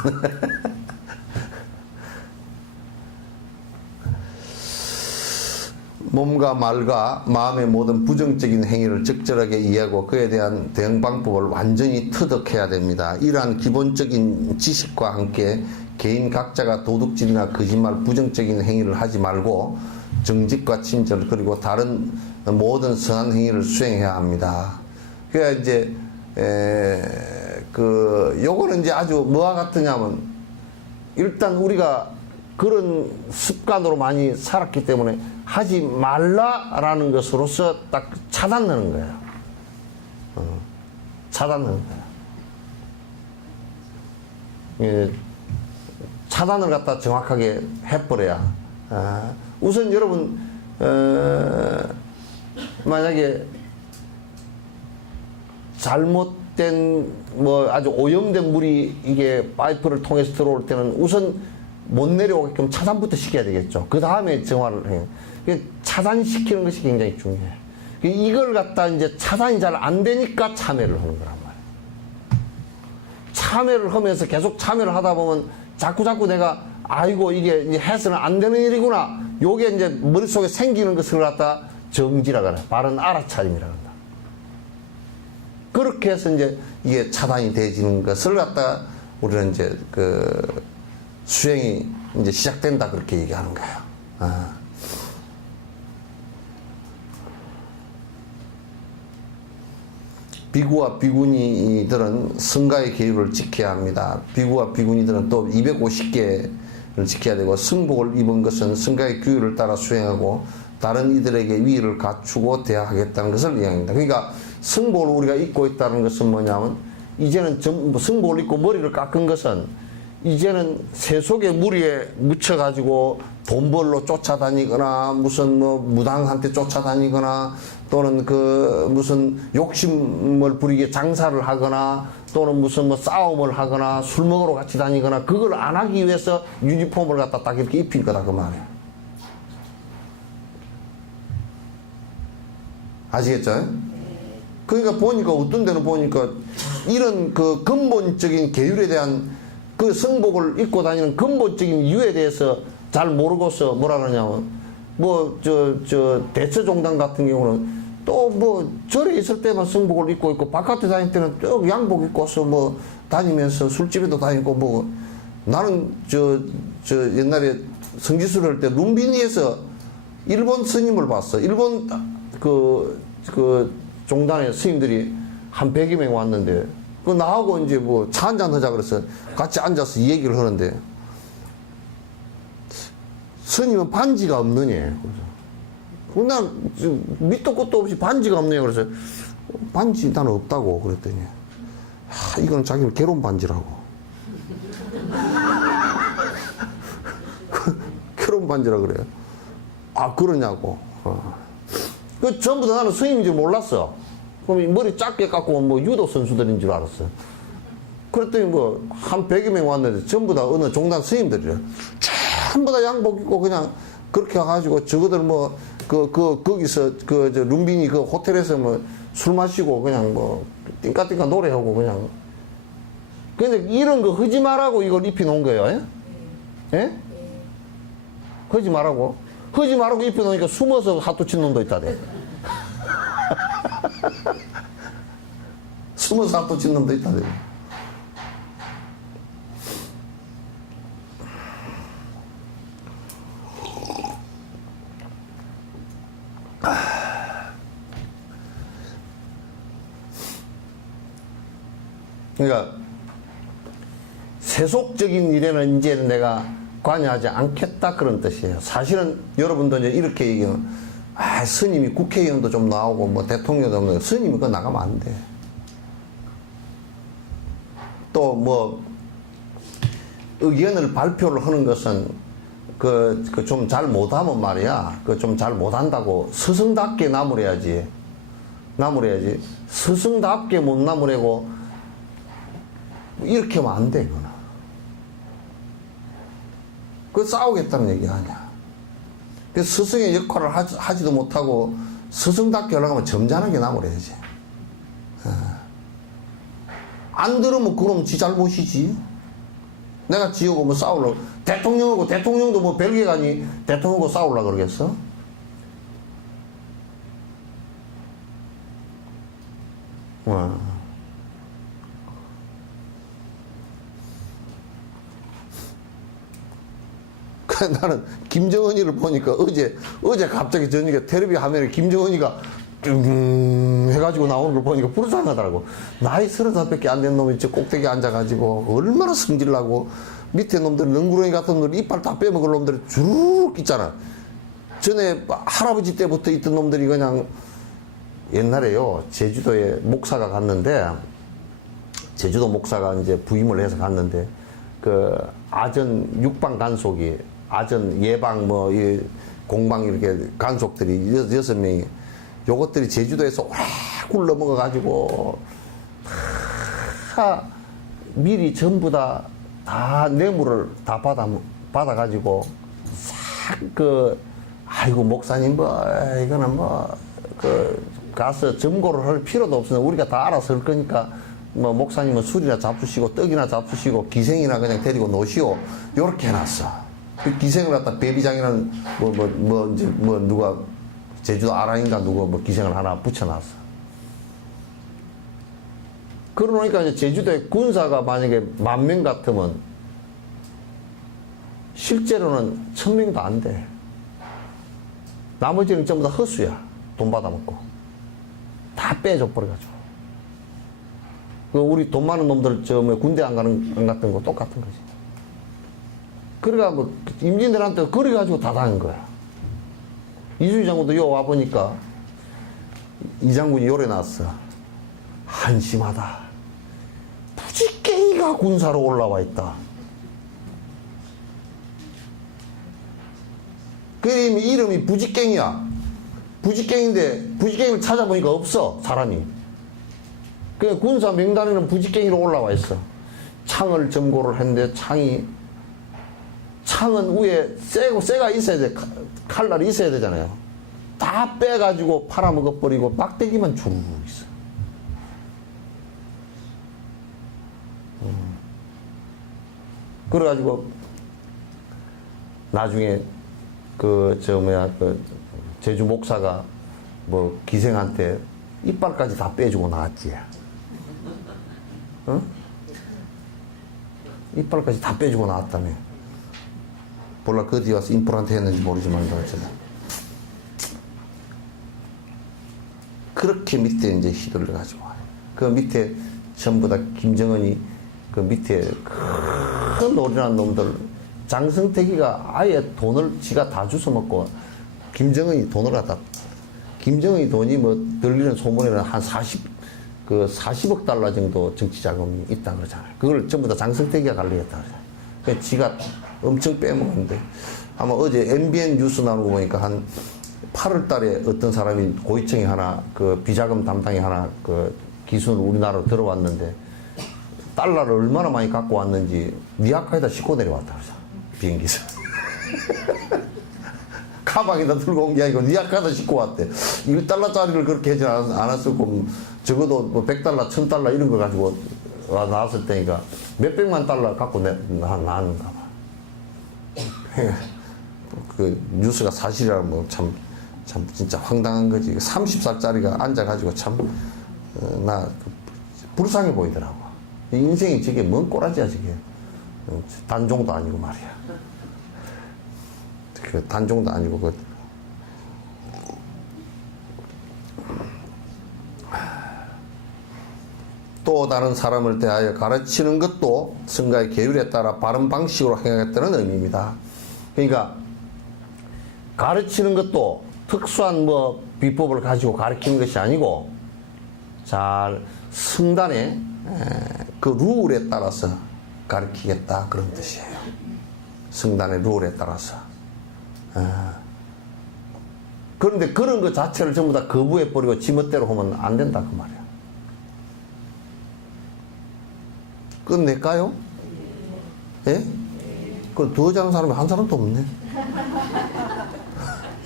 몸과 말과 마음의 모든 부정적인 행위를 적절하게 이해하고 그에 대한 대응 방법을 완전히 터득해야 됩니다. 이러한 기본적인 지식과 함께 개인 각자가 도둑질이나 거짓말, 부정적인 행위를 하지 말고 정직과 친절 그리고 다른 모든 선한 행위를 수행해야 합니다. 그러니까 이제 요거는 이제 아주 뭐와 같으냐면 일단 우리가 그런 습관으로 많이 살았기 때문에 하지 말라라는 것으로서 딱 차단하는 거예요. 차단하는 거예요. 차단을 갖다 정확하게 해버려야. 우선 여러분 만약에 잘못된 뭐 아주 오염된 물이 이게 파이프를 통해서 들어올 때는 우선 못 내려오게끔 차단부터 시켜야 되겠죠. 그 다음에 정화를 해요. 차단시키는 것이 굉장히 중요해요. 이걸 갖다 이제 차단이 잘 안 되니까 참회를 하는 거란 말이에요. 참회를 하면서 계속 참회를 하다 보면 자꾸 내가 아이고 이게 해서는 안 되는 일이구나. 요게 이제 머릿속에 생기는 것을 갖다 정지라 그래. 바른 알아차림이라 한다. 그렇게 해서 이제 이게 차단이 되지는 것을 갖다가 우리는 이제 수행이 이제 시작된다 그렇게 얘기하는 거예요. 비구와 비구니들은 성가의 계율을 지켜야 합니다. 비구와 비구니들은 또 250개를 지켜야 되고 승복을 입은 것은 성가의 규율을 따라 수행하고 다른 이들에게 위의를 갖추고 대하겠다는 것을 이야기합니다. 그러니까 승복을 우리가 입고 있다는 것은 뭐냐면 이제는 승복을 입고 머리를 깎은 것은 이제는 세속의 무리에 묻혀가지고 돈 벌러 쫓아다니거나 무슨 뭐 무당한테 쫓아다니거나 또는 그 무슨 욕심을 부리게 장사를 하거나 또는 무슨 뭐 싸움을 하거나 술 먹으러 같이 다니거나 그걸 안 하기 위해서 유니폼을 갖다 딱 이렇게 입힌 거다 그 말이에요. 아시겠죠? 그러니까 보니까 어떤 데는 보니까 이런 그 근본적인 계율에 대한 그 성복을 입고 다니는 근본적인 이유에 대해서 잘 모르고서 뭐라 그러냐면 뭐 저 대처종단 같은 경우는 또 뭐 절에 있을 때만 성복을 입고 있고 바깥에 다닐 때는 쭉 양복 입고서 뭐 다니면서 술집에도 다니고 뭐 나는 저 옛날에 성지수를 할 때 룸비니에서 일본 스님을 봤어. 일본 그 종단의 스님들이 한 100여 명 왔는데 그 나하고 이제 뭐 차 한잔 하자 그래서 같이 앉아서 이 얘기를 하는데 스님은 반지가 없느냐. 난 밑도 끝도 없이 반지가 없네요. 그래서 반지 나는 없다고 그랬더니 이건 자기는 결혼 반지라고. 결혼 반지라 그래요. 아 그러냐고. 그 전부 다 나는 스님인 줄 몰랐어. 그럼 머리 작게 깎고 뭐 유도 선수들인 줄 알았어. 그랬더니 뭐 한 100여 명 왔는데 전부 다 어느 종단 스님들이래. 전부 다 양복 입고 그냥 그렇게 해가지고 저거들 뭐 거기서 저 룸비니 그 호텔에서 뭐 술 마시고 그냥 뭐 띵까띵까 노래하고 그냥. 근데 이런 거 하지 말라고 이걸 입혀놓은 거예요. 예? 예? 하지 말라고. 하지 말라고 입혀놓으니까 숨어서 하도 친 놈도 있다대. 숨어서 하도 친 놈도 있다대. 그러니까 세속적인 일에는 이제 내가 관여하지 않겠다 그런 뜻이에요. 사실은 여러분도 이제 이렇게 얘기하면 스님이 국회의원도 좀 나오고 뭐 대통령도 나오고 스님이 그거 나가면 안 돼. 또 뭐 의견을 발표를 하는 것은 그 좀 잘 못하면 말이야. 그 좀 잘 못한다고 스승답게 나무래야지. 스승답게 못 나무래고 이렇게 하면 안 돼, 그거는. 그 싸우겠다는 얘기 아니야. 그 스승의 역할을 하지도 못하고 스승답게 하려고 하면 점잖하게 나무래야지. 안 들으면 그럼 지 잘못이지. 내가 지하고 뭐 싸우려고. 대통령도 뭐 벨기에 가니 대통령하고 싸우려고 그러겠어? 나는 김정은이를 보니까 어제 갑자기 저녁에 텔레비 화면에 김정은이가 해가지고 나오는 걸 보니까 불쌍하더라고. 나이 30살밖에 안 된 놈이 저 꼭대기에 앉아가지고 얼마나 성질나고 밑에 놈들 능구렁이 같은 놈들 이빨 다 빼먹을 놈들이 주르륵 있잖아. 전에 할아버지 때부터 있던 놈들이 그냥 옛날에요 제주도에 목사가 갔는데 제주도 목사가 이제 부임을 해서 갔는데 그 아전 육방 간속이 아전 예방 뭐 이 공방 이렇게 간속들이 6명이 요것들이 제주도에서 오래 굴러 먹어 가지고 다 미리 전부 다 뇌물을 다 받아 가지고 싹 아이고 목사님 뭐 이거는 뭐 가서 점고를 할 필요도 없으니 우리가 다 알아서 할 거니까 뭐 목사님은 술이나 잡수시고 떡이나 잡수시고 기생이나 그냥 데리고 노시오 요렇게 해놨어. 그 기생을 갖다 베비장이라는 뭐 누가 제주도 아랑인가 누가 뭐 기생을 하나 붙여놨어. 그러니까 이제 제주도에 군사가 만약에 10,000명 같으면 실제로는 1,000명도 안 돼. 나머지는 전부 다 헛수야. 돈 받아먹고. 다 빼줘 버려가지고. 우리 돈 많은 놈들 뭐 군대 안 갔던 거 똑같은 거지. 그래가 뭐 임진들한테 그래가지고 다 당한 거야. 이준희 장군도 요 와보니까 이 장군이 요래 나왔어. 한심하다. 부지깽이가 군사로 올라와 있다. 이름이 부직갱이야. 부직갱인데 부직갱이를 찾아보니까 없어 사람이. 그 군사 명단에는 부직갱이로 올라와 있어. 창을 점고를 했는데 창은 위에 쇠가 있어야 돼. 칼날이 있어야 되잖아요. 다 빼가지고 팔아먹어버리고 막대기만 주르륵 있어. 그래가지고 나중에 그 제주 목사가 뭐 기생한테 이빨까지 다 빼주고 나왔지. 응? 이빨까지 다 빼주고 나왔다며. 몰라 그 뒤에 와서 임플란트 했는지 모르지만 어쨌든 그렇게 밑에 이제 휘둘러 가지고 그 밑에 전부 다 김정은이 그 밑에 큰 노련한 놈들 장성택이가 아예 돈을 지가 다 주워 먹고 김정은이 돈을 갖다 김정은이 돈이 뭐 들리는 소문에는 한 40억 달러 정도 정치 자금이 있다 그러잖아요. 그걸 전부 다 장성택이가 관리했다 그러잖아요. 그러니까 지가 엄청 빼먹는데 아마 어제 MBN 뉴스 나오는 거 보니까 한 8월 달에 어떤 사람이 고위층이 하나 그 비자금 담당이 하나 그 기순 우리나라로 들어왔는데 달러를 얼마나 많이 갖고 왔는지 니아카에다 싣고 내려왔다 그러죠. 비행기에서. 가방에다 들고 온 게 아니고 니아카에다 싣고 왔대. 1달러짜리를 그렇게 하지 않았을 거고 적어도 뭐 100달러, 1000달러 이런 거 가지고 나왔을 때니까 몇백만 달러 갖고 나왔는가 봐. 그 뉴스가 사실이라면 뭐 참 진짜 황당한 거지. 30살짜리가 앉아가지고 참 나 불쌍해 보이더라고. 인생이 저게 뭔 꼬라지야 저게. 단종도 아니고 말이야. 그 단종도 아니고 그 또 다른 사람을 대하여 가르치는 것도 성가의 계율에 따라 바른 방식으로 행하겠다는 의미입니다. 그러니까 가르치는 것도 특수한 뭐 비법을 가지고 가르치는 것이 아니고 잘 성단의 그 룰에 따라서 가르치겠다 그런 뜻이에요. 성단의 룰에 따라서. 그런데 그런 것 자체를 전부 다 거부해버리고 지멋대로 하면 안 된다 그 말이야. 끝낼까요? 예? 그럼 더 잘하는 사람이 한 사람도 없네.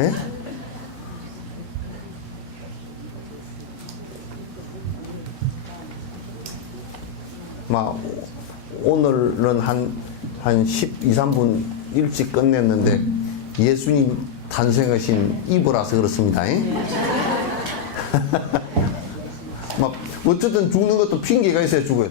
예? 막 오늘은 한 12, 3분 일찍 끝냈는데 예수님 탄생하신 이브라서 그렇습니다. 예? 막 어쨌든 죽는 것도 핑계가 있어야 죽어요.